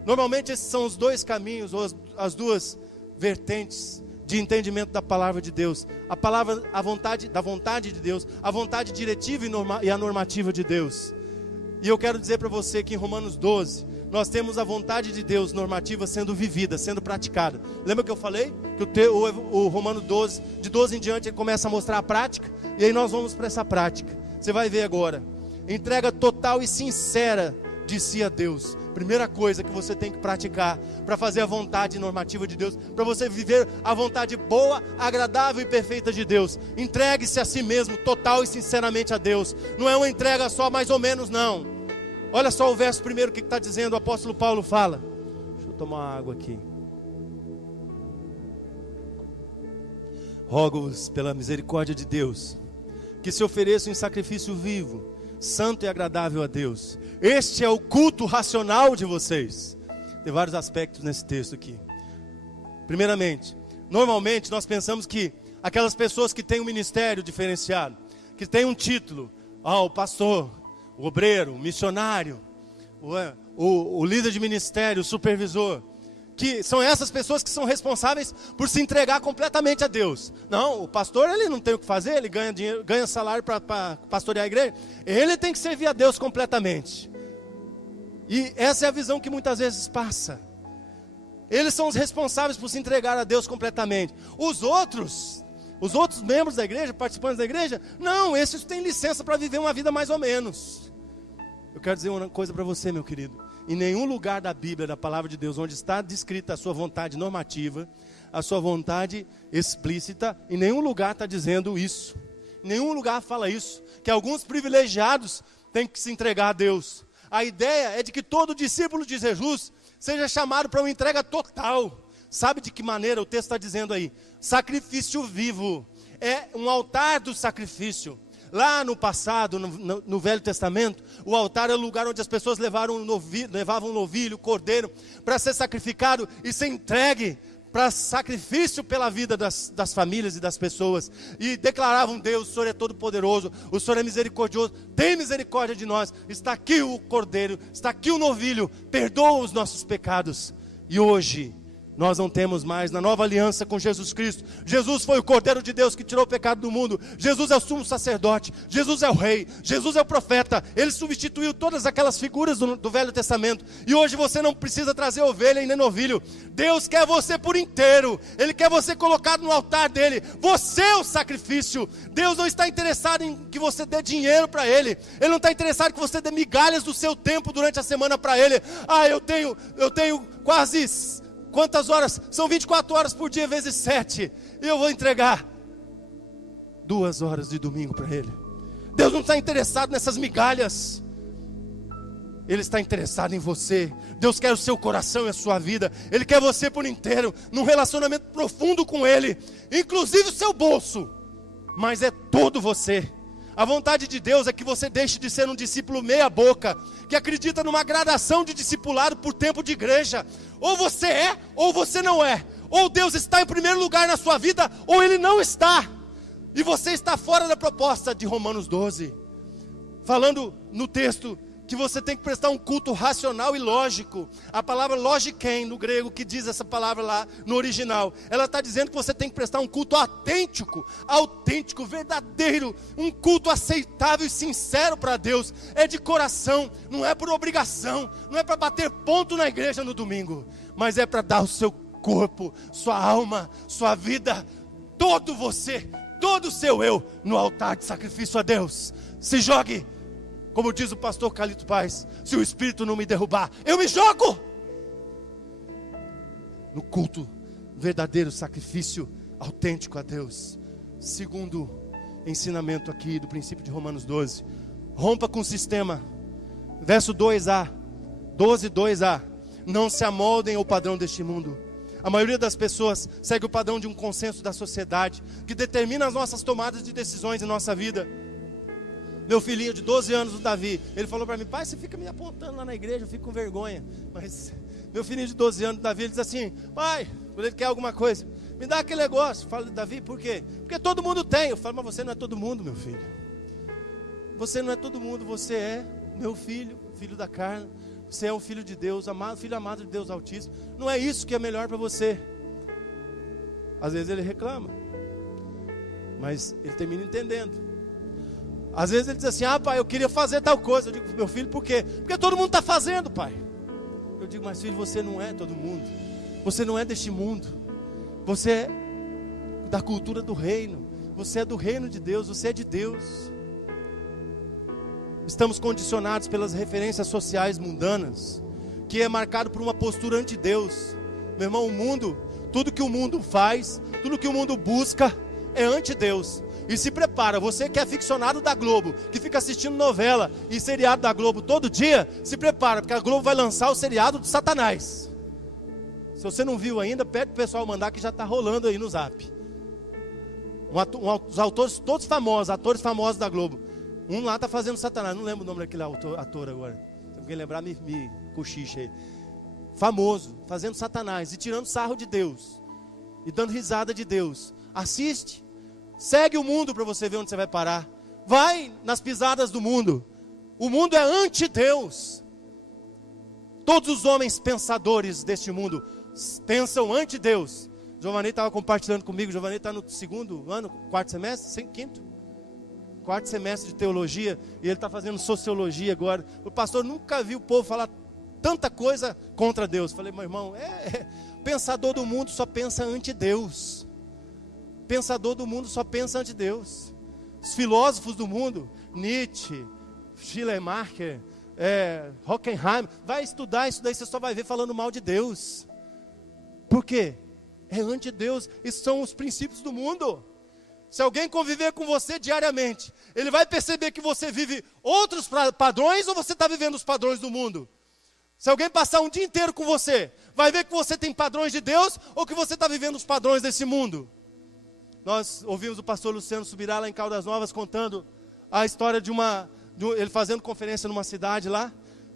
Normalmente esses são os dois caminhos, ou as duas vertentes de entendimento da palavra de Deus. A vontade de Deus, a vontade diretiva e a normativa de Deus. E eu quero dizer para você que em Romanos 12... nós temos a vontade de Deus normativa sendo vivida, sendo praticada. Lembra que eu falei? Que o Romano 12, de 12 em diante, ele começa a mostrar a prática. E aí nós vamos para essa prática. Você vai ver agora. Entrega total e sincera de si a Deus. Primeira coisa que você tem que praticar para fazer a vontade normativa de Deus, para você viver a vontade boa, agradável e perfeita de Deus. Entregue-se a si mesmo, total e sinceramente a Deus. Não é uma entrega só mais ou menos, não. Olha só o verso primeiro, o que está dizendo, o apóstolo Paulo fala. Deixa eu tomar uma água aqui. Rogo-vos pela misericórdia de Deus, que se ofereçam em sacrifício vivo, santo e agradável a Deus. Este é o culto racional de vocês. Tem vários aspectos nesse texto aqui. Primeiramente, normalmente nós pensamos que aquelas pessoas que têm um ministério diferenciado, que têm um título, o pastor, o obreiro, o missionário, o líder de ministério, o supervisor, que são essas pessoas que são responsáveis por se entregar completamente a Deus. Não, o pastor ele não tem o que fazer, ele ganha dinheiro, ganha salário para pastorear a igreja, ele tem que servir a Deus completamente. E essa é a visão que muitas vezes passa. Eles são os responsáveis por se entregar a Deus completamente. Os outros membros da igreja, participantes da igreja, não, esses têm licença para viver uma vida mais ou menos. Eu quero dizer uma coisa para você, meu querido. Em nenhum lugar da Bíblia, da palavra de Deus, onde está descrita a sua vontade normativa, a sua vontade explícita, em nenhum lugar está dizendo isso. Em nenhum lugar fala isso, que alguns privilegiados têm que se entregar a Deus. A ideia é de que todo discípulo de Jesus seja chamado para uma entrega total. Sabe de que maneira o texto está dizendo aí? Sacrifício vivo. É um altar do sacrifício. Lá no passado, no Velho Testamento, o altar era o lugar onde as pessoas levavam um novilho, cordeiro, para ser sacrificado e ser entregue para sacrifício pela vida das famílias e das pessoas, e declaravam: Deus, o Senhor é todo poderoso, o Senhor é misericordioso, tem misericórdia de nós, está aqui o cordeiro, está aqui o novilho, perdoa os nossos pecados. E hoje nós não temos mais, na nova aliança com Jesus Cristo, Jesus foi o Cordeiro de Deus que tirou o pecado do mundo, Jesus é o sumo sacerdote, Jesus é o rei, Jesus é o profeta, Ele substituiu todas aquelas figuras do Velho Testamento, e hoje você não precisa trazer ovelha e nem novilho. Deus quer você por inteiro, Ele quer você colocado no altar dEle, você é o sacrifício. Deus não está interessado em que você dê dinheiro para Ele, Ele não está interessado em que você dê migalhas do seu tempo durante a semana para Ele. Eu tenho quase... Quantas horas? São 24 horas por dia vezes 7. E eu vou entregar 2 horas de domingo para Ele. Deus não está interessado nessas migalhas. Ele está interessado em você. Deus quer o seu coração e a sua vida. Ele quer você por inteiro, num relacionamento profundo com Ele, inclusive o seu bolso, mas é todo você. A vontade de Deus é que você deixe de ser um discípulo meia boca, que acredita numa gradação de discipulado por tempo de igreja. Ou você é, ou você não é. Ou Deus está em primeiro lugar na sua vida, ou Ele não está. E você está fora da proposta de Romanos 12. Falando no texto que você tem que prestar um culto racional e lógico. A palavra logiken no grego, que diz essa palavra lá no original, ela está dizendo que você tem que prestar um culto autêntico, verdadeiro, um culto aceitável e sincero para Deus. É de coração, não é por obrigação, não é para bater ponto na igreja no domingo, mas é para dar o seu corpo, sua alma, sua vida, todo você, todo o seu eu no altar de sacrifício a Deus. Se jogue. Como diz o pastor Calito Paz, se o Espírito não me derrubar, eu me jogo no culto, verdadeiro sacrifício autêntico a Deus. Segundo ensinamento aqui do princípio de Romanos 12, rompa com o sistema. Verso 2a, 12:2a, não se amoldem ao padrão deste mundo. A maioria das pessoas segue o padrão de um consenso da sociedade, que determina as nossas tomadas de decisões em nossa vida. Meu filhinho de 12 anos, o Davi, ele falou para mim: pai, você fica me apontando lá na igreja, eu fico com vergonha. Mas meu filhinho de 12 anos, o Davi, ele diz assim: pai, quando ele quer alguma coisa, me dá aquele negócio. Eu falo: Davi, por quê? Porque todo mundo tem. Eu falo: mas você não é todo mundo, meu filho. Você não é todo mundo, você é meu filho, filho da carne. Você é um filho de Deus, amado, filho amado de Deus Altíssimo. Não é isso que é melhor para você. Às vezes ele reclama, mas ele termina entendendo. Às vezes ele diz assim: pai, eu queria fazer tal coisa. Eu digo: meu filho, por quê? Porque todo mundo está fazendo, pai. Eu digo: mas filho, você não é todo mundo. Você não é deste mundo. Você é da cultura do reino. Você é do reino de Deus, você é de Deus. Estamos condicionados pelas referências sociais mundanas, que é marcado por uma postura anti-Deus. Meu irmão, o mundo, tudo que o mundo faz, tudo que o mundo busca é anti-Deus. E se prepara, você que é aficionado da Globo, que fica assistindo novela e seriado da Globo todo dia, se prepara, porque a Globo vai lançar o seriado de Satanás. Se você não viu ainda, pede para o pessoal mandar, que já está rolando aí no Zap. Os autores todos famosos, atores famosos da Globo. Um lá está fazendo Satanás, não lembro o nome daquele ator agora. Se alguém lembrar, me cochicha aí. Famoso, fazendo Satanás e tirando sarro de Deus. E dando risada de Deus. Assiste. Segue o mundo para você ver onde você vai parar. Vai nas pisadas do mundo. O mundo é anti-Deus. Todos os homens pensadores deste mundo pensam anti-Deus. Giovanni estava compartilhando comigo. Giovanni está no 2º ano, 4º semestre, 5º? 4º semestre de teologia. E ele está fazendo sociologia agora. O pastor nunca viu o povo falar tanta coisa contra Deus. Falei: meu irmão, pensador do mundo só pensa anti-Deus. Pensador do mundo só pensa ante Deus. Os filósofos do mundo, Nietzsche, Schleiermacher, Hockenheim, vai estudar isso daí, você só vai ver falando mal de Deus. Por quê? É ante Deus, isso são os princípios do mundo. Se alguém conviver com você diariamente, ele vai perceber que você vive outros padrões ou você está vivendo os padrões do mundo. Se alguém passar um dia inteiro com você, vai ver que você tem padrões de Deus ou que você está vivendo os padrões desse mundo. Nós ouvimos o pastor Luciano Subirá lá em Caldas Novas contando a história de ele fazendo conferência numa cidade lá.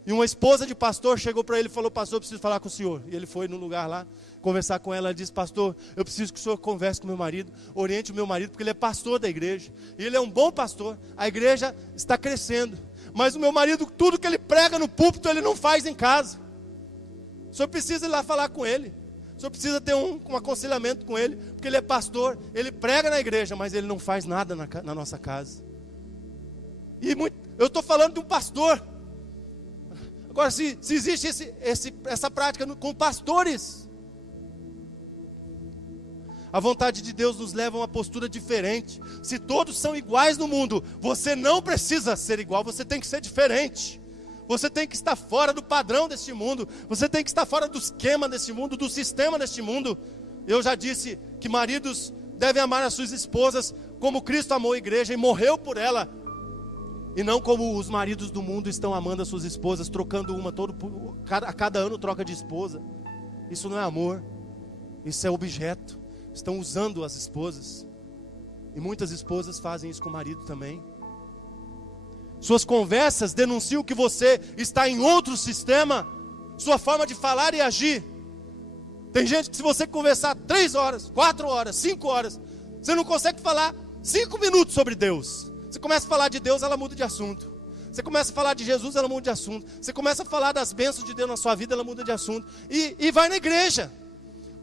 E uma esposa de pastor chegou para ele e falou: pastor, eu preciso falar com o senhor. E ele foi no lugar lá, conversar com ela. Ela disse: pastor, eu preciso que o senhor converse com meu marido, oriente o meu marido, porque ele é pastor da igreja. E ele é um bom pastor, a igreja está crescendo. Mas o meu marido, tudo que ele prega no púlpito, ele não faz em casa. O senhor precisa ir lá falar com ele. O senhor precisa ter um aconselhamento com ele, porque ele é pastor, ele prega na igreja, mas ele não faz nada na nossa casa. E eu estou falando de um pastor. Agora, se existe essa prática com pastores, a vontade de Deus nos leva a uma postura diferente. Se todos são iguais no mundo, você não precisa ser igual, você tem que ser diferente. Você tem que estar fora do padrão deste mundo, você tem que estar fora do esquema deste mundo, do sistema deste mundo. Eu já disse que maridos devem amar as suas esposas como Cristo amou a igreja e morreu por ela. E não como os maridos do mundo estão amando as suas esposas, trocando a cada ano troca de esposa. Isso não é amor, isso é objeto. Estão usando as esposas. E muitas esposas fazem isso com o marido também. Suas conversas denunciam que você está em outro sistema. Sua forma de falar e agir. Tem gente que, se você conversar 3 horas, 4 horas, 5 horas, você não consegue falar 5 minutos sobre Deus. Você começa a falar de Deus, ela muda de assunto. Você começa a falar de Jesus, ela muda de assunto. Você começa a falar das bênçãos de Deus na sua vida, ela muda de assunto. E vai na igreja,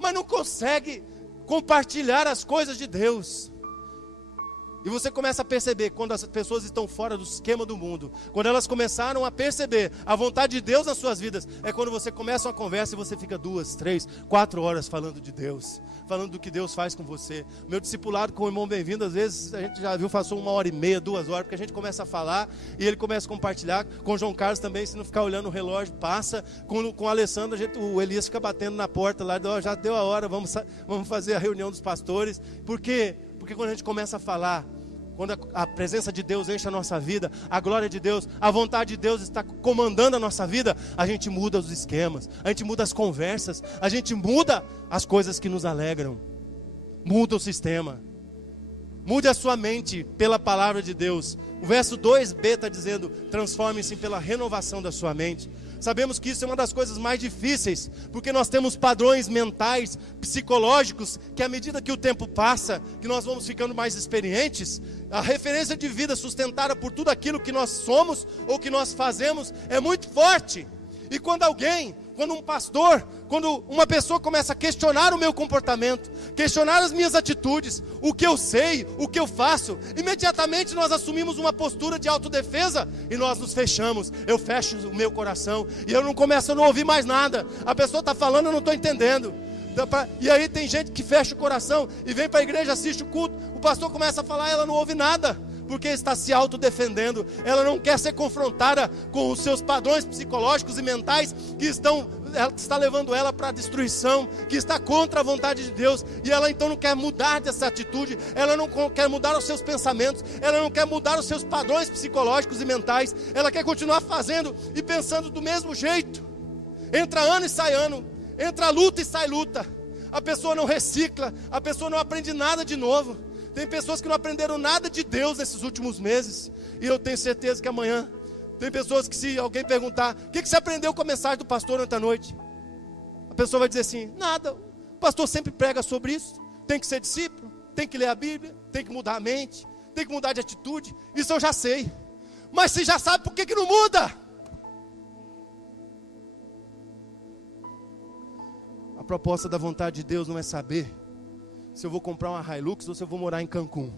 mas não consegue compartilhar as coisas de Deus. E você começa a perceber, quando as pessoas estão fora do esquema do mundo, quando elas começaram a perceber a vontade de Deus nas suas vidas, é quando você começa uma conversa e você fica 2, 3, 4 horas falando de Deus, falando do que Deus faz com você. Meu discipulado com o irmão Bem-vindo, às vezes a gente já viu, passou 1h30, 2 horas, porque a gente começa a falar e ele começa a compartilhar. Com o João Carlos também, se não ficar olhando o relógio, passa. Com o Alessandro, o Elias fica batendo na porta lá, já deu a hora, vamos fazer a reunião dos pastores. Por quê? Porque quando a gente começa a falar, quando a presença de Deus enche a nossa vida, a glória de Deus, a vontade de Deus está comandando a nossa vida, a gente muda os esquemas, a gente muda as conversas, a gente muda as coisas que nos alegram, muda o sistema. Mude a sua mente pela palavra de Deus. O verso 2b está dizendo: transforme-se pela renovação da sua mente. Sabemos que isso é uma das coisas mais difíceis, porque nós temos padrões mentais, psicológicos, que à medida que o tempo passa, que nós vamos ficando mais experientes, a referência de vida sustentada por tudo aquilo que nós somos ou que nós fazemos é muito forte. E quando um pastor, quando uma pessoa começa a questionar o meu comportamento, questionar as minhas atitudes, o que eu sei, o que eu faço, imediatamente nós assumimos uma postura de autodefesa e nós nos fechamos. Eu fecho o meu coração e eu não começo a não ouvir mais nada. A pessoa está falando, eu não estou entendendo. E aí tem gente que fecha o coração e vem para a igreja, assiste o culto, o pastor começa a falar, ela não ouve nada, porque está se autodefendendo. Ela não quer ser confrontada com os seus padrões psicológicos e mentais que está levando ela para a destruição, que está contra a vontade de Deus. E ela então não quer mudar dessa atitude, ela não quer mudar os seus pensamentos, ela não quer mudar os seus padrões psicológicos e mentais, ela quer continuar fazendo e pensando do mesmo jeito. Entra ano e sai ano, entra luta e sai luta. A pessoa não recicla, a pessoa não aprende nada de novo. Tem pessoas que não aprenderam nada de Deus nesses últimos meses. E eu tenho certeza que amanhã tem pessoas que, se alguém perguntar: o que você aprendeu com a mensagem do pastor ontem à noite? A pessoa vai dizer assim: nada, o pastor sempre prega sobre isso. Tem que ser discípulo, tem que ler a Bíblia, tem que mudar a mente, tem que mudar de atitude. Isso eu já sei. Mas se já sabe, por que não muda? A proposta da vontade de Deus não é saber se eu vou comprar uma Hilux ou se eu vou morar em Cancún.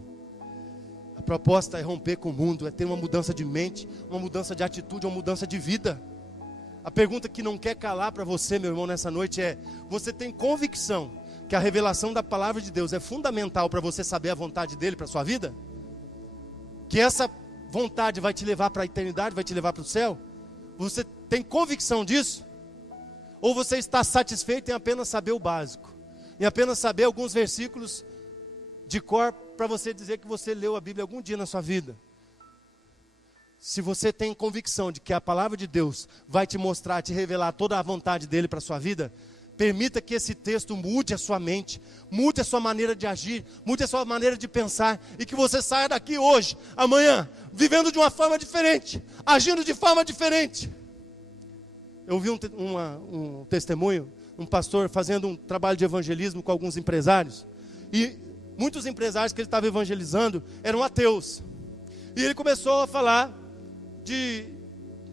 A proposta é romper com o mundo, é ter uma mudança de mente, uma mudança de atitude, uma mudança de vida. A pergunta que não quer calar para você, meu irmão, nessa noite é: você tem convicção que a revelação da palavra de Deus é fundamental para você saber a vontade dele para a sua vida? Que essa vontade vai te levar para a eternidade, vai te levar para o céu? Você tem convicção disso? Ou você está satisfeito em apenas saber o básico? Em apenas saber alguns versículos de cor para você dizer que você leu a Bíblia algum dia na sua vida? Se você tem convicção de que a palavra de Deus vai te mostrar, te revelar toda a vontade dele para a sua vida, permita que esse texto mude a sua mente, mude a sua maneira de agir, mude a sua maneira de pensar, e que você saia daqui hoje, amanhã, vivendo de uma forma diferente, agindo de forma diferente. eu vi um testemunho, um pastor fazendo um trabalho de evangelismo com alguns empresários. E muitos empresários que ele estava evangelizando eram ateus. E ele começou a falar de...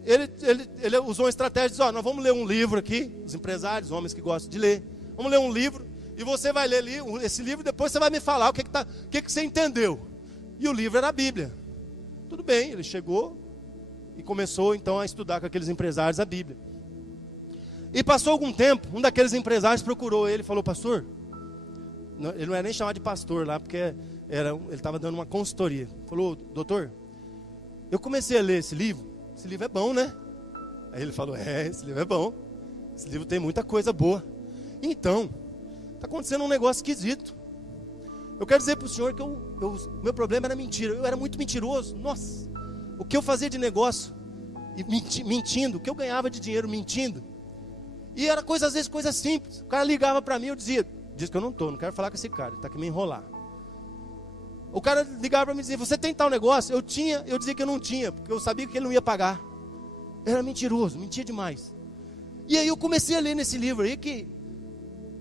Ele usou uma estratégia de dizer, nós vamos ler um livro aqui, os empresários, homens que gostam de ler. Vamos ler um livro, e você vai ler esse livro, e depois você vai me falar o que você entendeu. E o livro era a Bíblia. Tudo bem, ele chegou e começou então a estudar com aqueles empresários a Bíblia. E passou algum tempo, um daqueles empresários procurou ele e falou, pastor, ele não era nem chamado de pastor lá, porque ele estava dando uma consultoria. Falou, doutor, eu comecei a ler esse livro é bom, né? Aí ele falou, esse livro é bom, esse livro tem muita coisa boa. Então, está acontecendo um negócio esquisito. Eu quero dizer para o senhor que meu problema era mentira, eu era muito mentiroso. Nossa, o que eu fazia de negócio, e mentindo, o que eu ganhava de dinheiro mentindo. E era às vezes coisa simples. O cara ligava para mim, eu dizia, diz que eu não quero falar com esse cara, ele está aqui me enrolar. O cara ligava para mim e dizia, você tem tal negócio? Eu dizia que eu não tinha, porque eu sabia que ele não ia pagar. Eu era mentiroso, mentia demais. E aí eu comecei a ler nesse livro aí que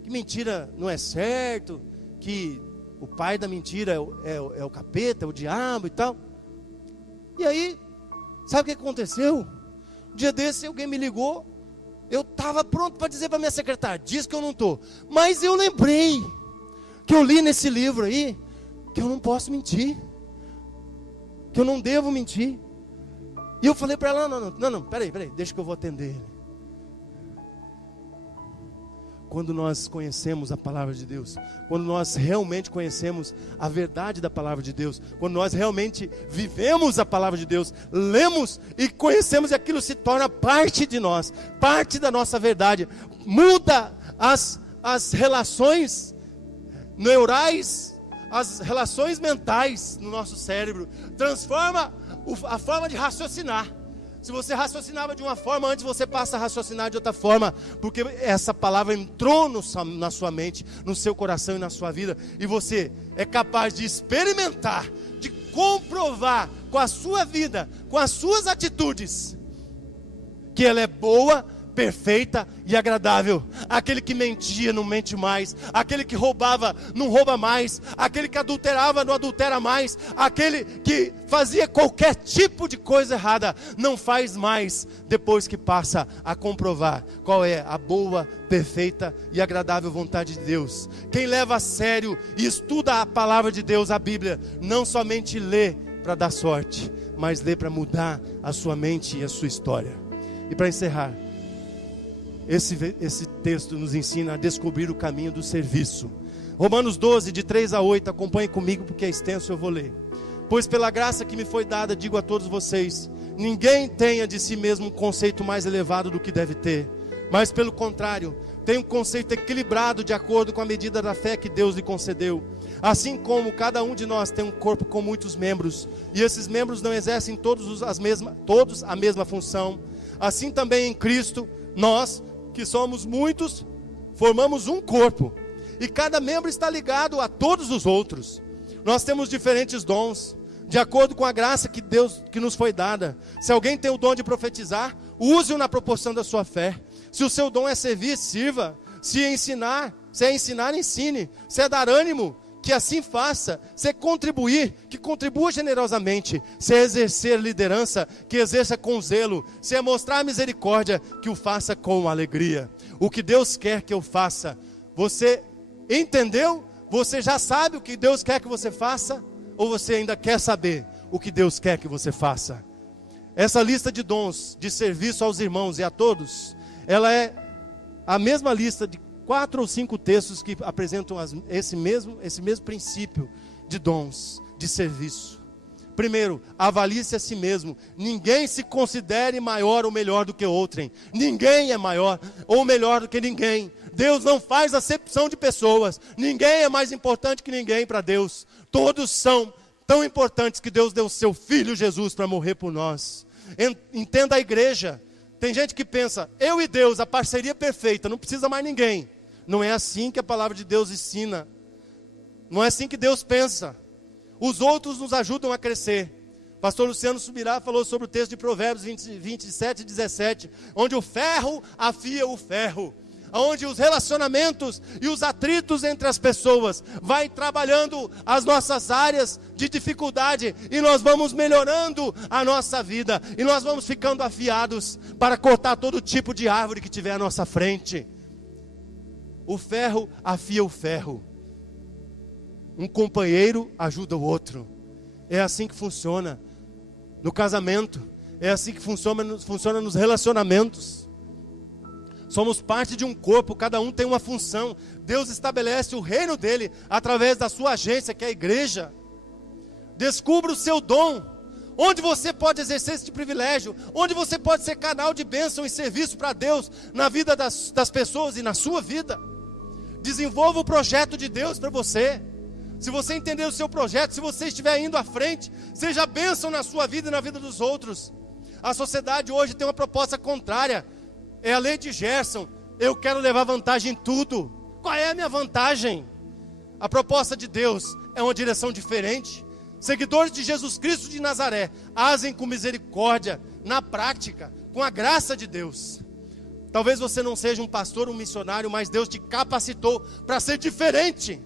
mentira não é certo, que o pai da mentira é o capeta, é o diabo e tal. E aí, sabe o que aconteceu? Um dia desse alguém me ligou, eu estava pronto para dizer para minha secretária, diz que eu não estou. Mas eu lembrei que eu li nesse livro aí, que eu não posso mentir, que eu não devo mentir. E eu falei para ela, não, peraí, deixa que eu vou atender ele. Quando nós conhecemos a palavra de Deus, quando nós realmente conhecemos a verdade da palavra de Deus, quando nós realmente vivemos a palavra de Deus, lemos e conhecemos, e aquilo se torna parte de nós, parte da nossa verdade, muda as relações neurais, as relações mentais no nosso cérebro, transforma a forma de raciocinar. Se você raciocinava de uma forma, antes você passa a raciocinar de outra forma, porque essa palavra entrou na sua mente, no seu coração e na sua vida, e você é capaz de experimentar, de comprovar com a sua vida, com as suas atitudes, que ela é boa, perfeita e agradável. Aquele que mentia não mente mais, aquele que roubava não rouba mais, aquele que adulterava não adultera mais, aquele que fazia qualquer tipo de coisa errada não faz mais, depois que passa a comprovar qual é a boa, perfeita e agradável vontade de Deus. Quem leva a sério e estuda a palavra de Deus, a Bíblia, não somente lê para dar sorte, mas lê para mudar a sua mente e a sua história. E para encerrar, esse texto nos ensina a descobrir o caminho do serviço. Romanos 12, de 3 a 8, acompanhe comigo porque é extenso, eu vou ler. Pois pela graça que me foi dada, digo a todos vocês, ninguém tenha de si mesmo um conceito mais elevado do que deve ter, mas pelo contrário, tenha um conceito equilibrado de acordo com a medida da fé que Deus lhe concedeu. Assim como cada um de nós tem um corpo com muitos membros, e esses membros não exercem todos a mesma função, assim também em Cristo, nós, que somos muitos, formamos um corpo, e cada membro está ligado a todos os outros. Nós temos diferentes dons, de acordo com a graça que nos foi dada. Se alguém tem o dom de profetizar, use-o na proporção da sua fé. Se o seu dom é servir, sirva. Se é ensinar, ensine. Se é dar ânimo, que assim faça. Se é contribuir, que contribua generosamente. Se é exercer liderança, que exerça com zelo. Se é mostrar misericórdia, que o faça com alegria. O que Deus quer que eu faça, você entendeu? Você já sabe o que Deus quer que você faça? Ou você ainda quer saber o que Deus quer que você faça? Essa lista de dons, de serviço aos irmãos e a todos, ela é a mesma lista de 4 ou 5 textos que apresentam esse mesmo princípio de dons, de serviço. Primeiro, avalie-se a si mesmo. Ninguém se considere maior ou melhor do que outrem. Ninguém é maior ou melhor do que ninguém. Deus não faz acepção de pessoas. Ninguém é mais importante que ninguém para Deus. Todos são tão importantes que Deus deu o seu Filho Jesus para morrer por nós. Entenda a igreja. Tem gente que pensa, eu e Deus, a parceria perfeita, não precisa mais ninguém. Não é assim que a palavra de Deus ensina. Não é assim que Deus pensa. Os outros nos ajudam a crescer. Pastor Luciano Subirá falou sobre o texto de Provérbios 27 e 17, onde o ferro afia o ferro, onde os relacionamentos e os atritos entre as pessoas vai trabalhando as nossas áreas de dificuldade, e nós vamos melhorando a nossa vida, e nós vamos ficando afiados para cortar todo tipo de árvore que tiver à nossa frente. O ferro afia o ferro, um companheiro ajuda o outro. É assim que funciona no casamento, é assim que funciona nos relacionamentos. Somos parte de um corpo, cada um tem uma função. Deus estabelece o reino dele através da sua agência, que é a igreja. Descubra o seu dom, onde você pode exercer esse privilégio, onde você pode ser canal de bênção e serviço para Deus, na vida das pessoas e na sua vida. Desenvolva o projeto de Deus para você. Se você entender o seu projeto, se você estiver indo à frente, seja bênção na sua vida e na vida dos outros. A sociedade hoje tem uma proposta contrária. É a lei de Gerson. Eu quero levar vantagem em tudo. Qual é a minha vantagem? A proposta de Deus é uma direção diferente. Seguidores de Jesus Cristo de Nazaré, agem com misericórdia, na prática, com a graça de Deus. Talvez você não seja um pastor, um missionário, mas Deus te capacitou para ser diferente.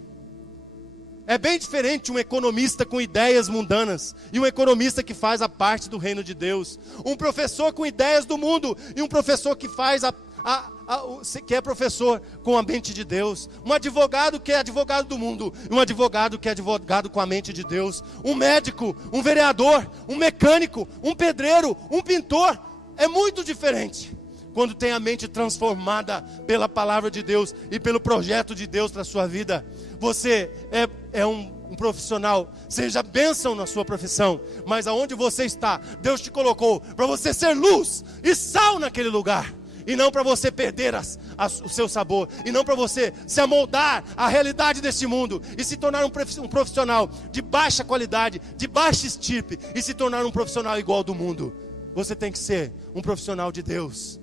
É bem diferente um economista com ideias mundanas e um economista que faz a parte do reino de Deus. Um professor com ideias do mundo e um professor que faz que é professor com a mente de Deus. Um advogado que é advogado do mundo e um advogado que é advogado com a mente de Deus. Um médico, um vereador, um mecânico, um pedreiro, um pintor. É muito diferente quando tem a mente transformada pela palavra de Deus e pelo projeto de Deus para a sua vida. Você é um profissional, seja bênção na sua profissão, mas aonde você está, Deus te colocou para você ser luz e sal naquele lugar, e não para você perder o seu sabor, e não para você se amoldar à realidade deste mundo, e se tornar um profissional de baixa qualidade, de baixa estirpe, e se tornar um profissional igual ao do mundo. Você tem que ser um profissional de Deus.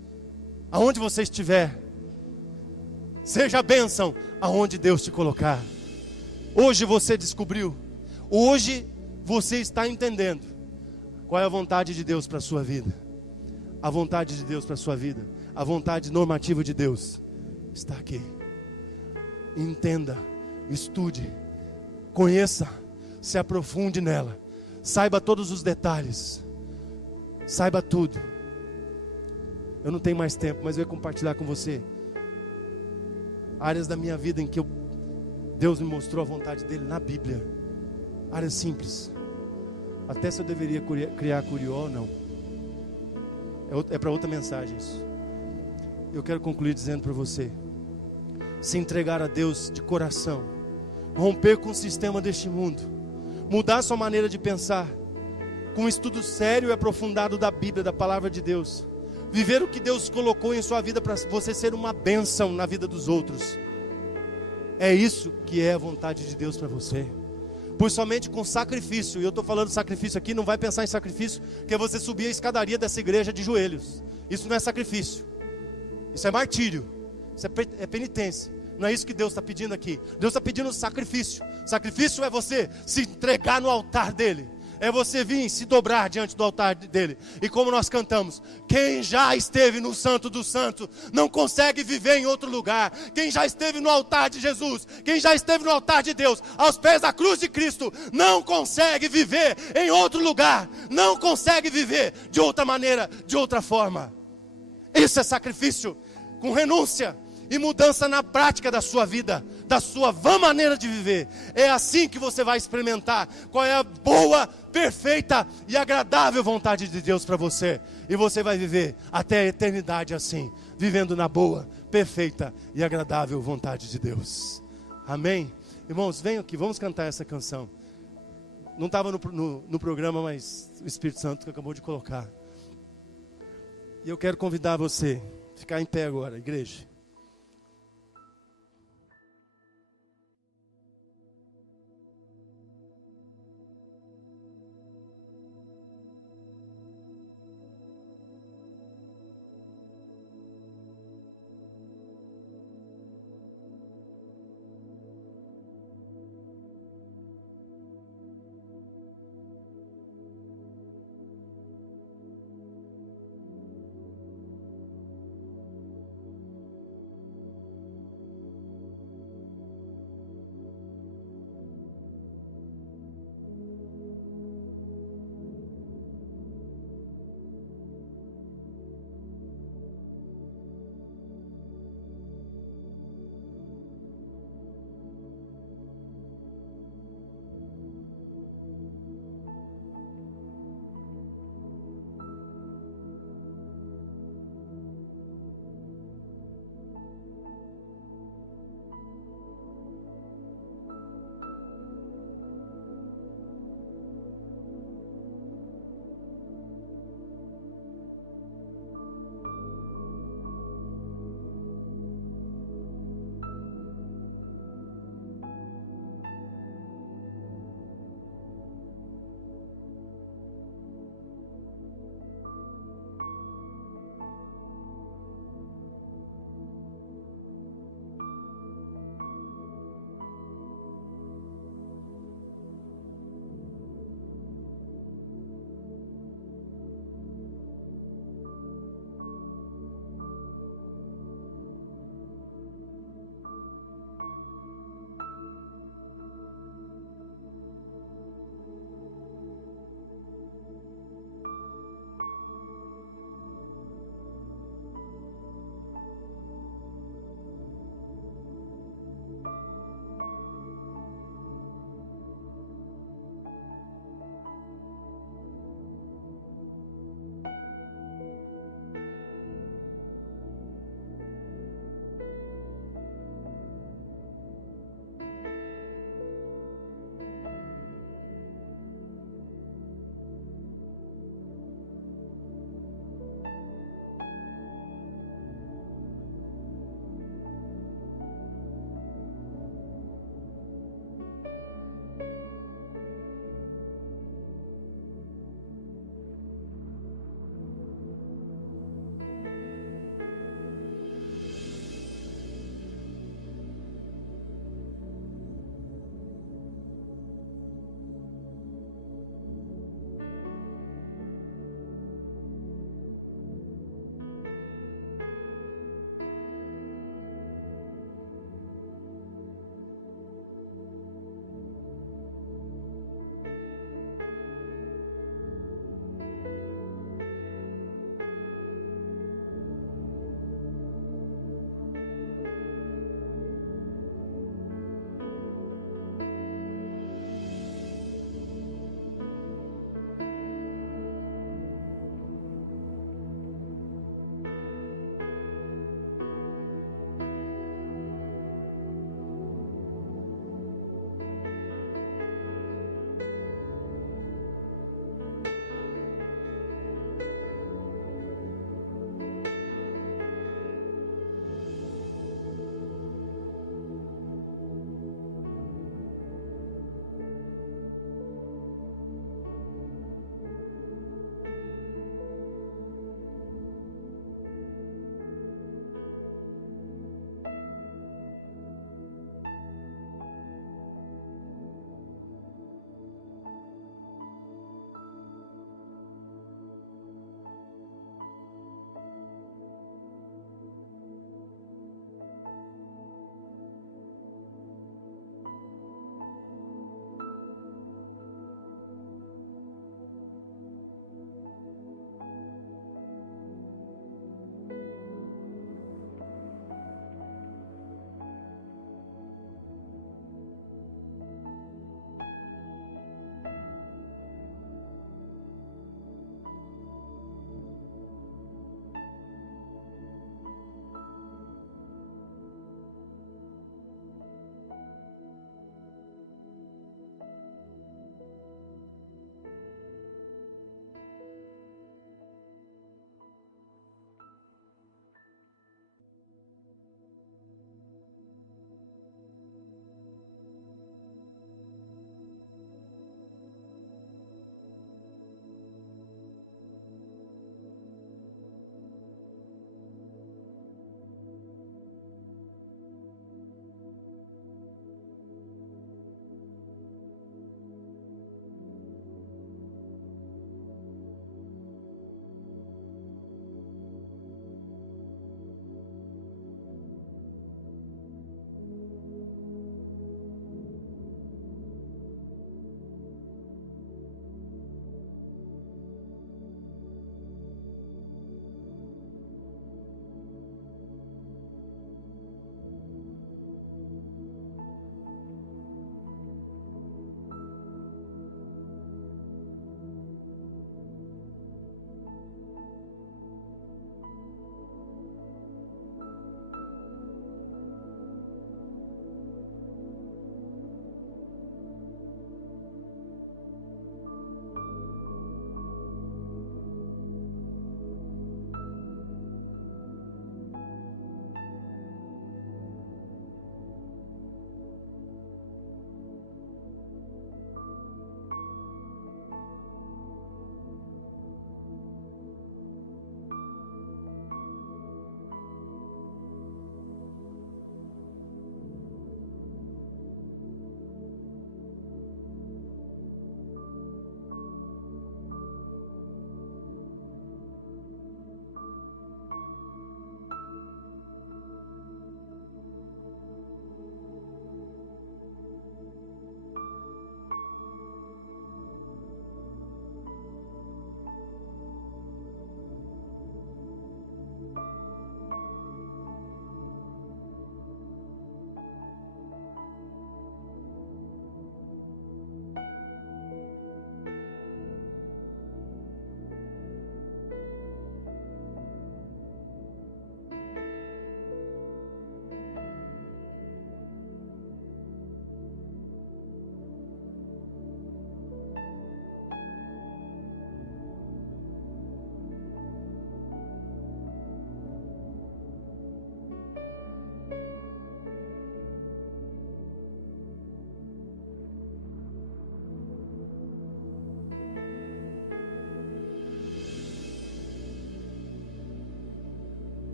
Aonde você estiver, seja bênção aonde Deus te colocar. Hoje você descobriu, hoje você está entendendo qual é a vontade de Deus para a sua vida. A vontade de Deus para a sua vida, a vontade normativa de Deus está aqui. Entenda, estude, conheça, se aprofunde nela, saiba todos os detalhes, saiba tudo. Eu não tenho mais tempo, mas eu ia compartilhar com você áreas da minha vida em que Deus me mostrou a vontade dele na Bíblia. Áreas simples. Até se eu deveria criar curió ou não. É para outra mensagem isso. Eu quero concluir dizendo para você: se entregar a Deus de coração, romper com o sistema deste mundo, mudar sua maneira de pensar, com um estudo sério e aprofundado da Bíblia, da palavra de Deus, viver o que Deus colocou em sua vida para você ser uma bênção na vida dos outros. É isso que é a vontade de Deus para você. Pois somente com sacrifício, e eu estou falando sacrifício aqui, não vai pensar em sacrifício que é você subir a escadaria dessa igreja de joelhos. Isso não é sacrifício, isso é martírio, isso é penitência. Não é isso que Deus está pedindo aqui. Deus está pedindo sacrifício. Sacrifício é você se entregar no altar dele, é você vir se dobrar diante do altar dele. E como nós cantamos, quem já esteve no Santo dos Santos não consegue viver em outro lugar. Quem já esteve no altar de Jesus, quem já esteve no altar de Deus, aos pés da cruz de Cristo, não consegue viver em outro lugar, não consegue viver de outra maneira, de outra forma. Isso é sacrifício, com renúncia e mudança na prática da sua vida, da sua vã maneira de viver. É assim que você vai experimentar qual é a boa, perfeita e agradável vontade de Deus para você. E você vai viver até a eternidade assim, vivendo na boa, perfeita e agradável vontade de Deus. Amém? Irmãos, venham aqui, vamos cantar essa canção. Não estava no programa, mas o Espírito Santo que acabou de colocar. E eu quero convidar você a ficar em pé agora, igreja.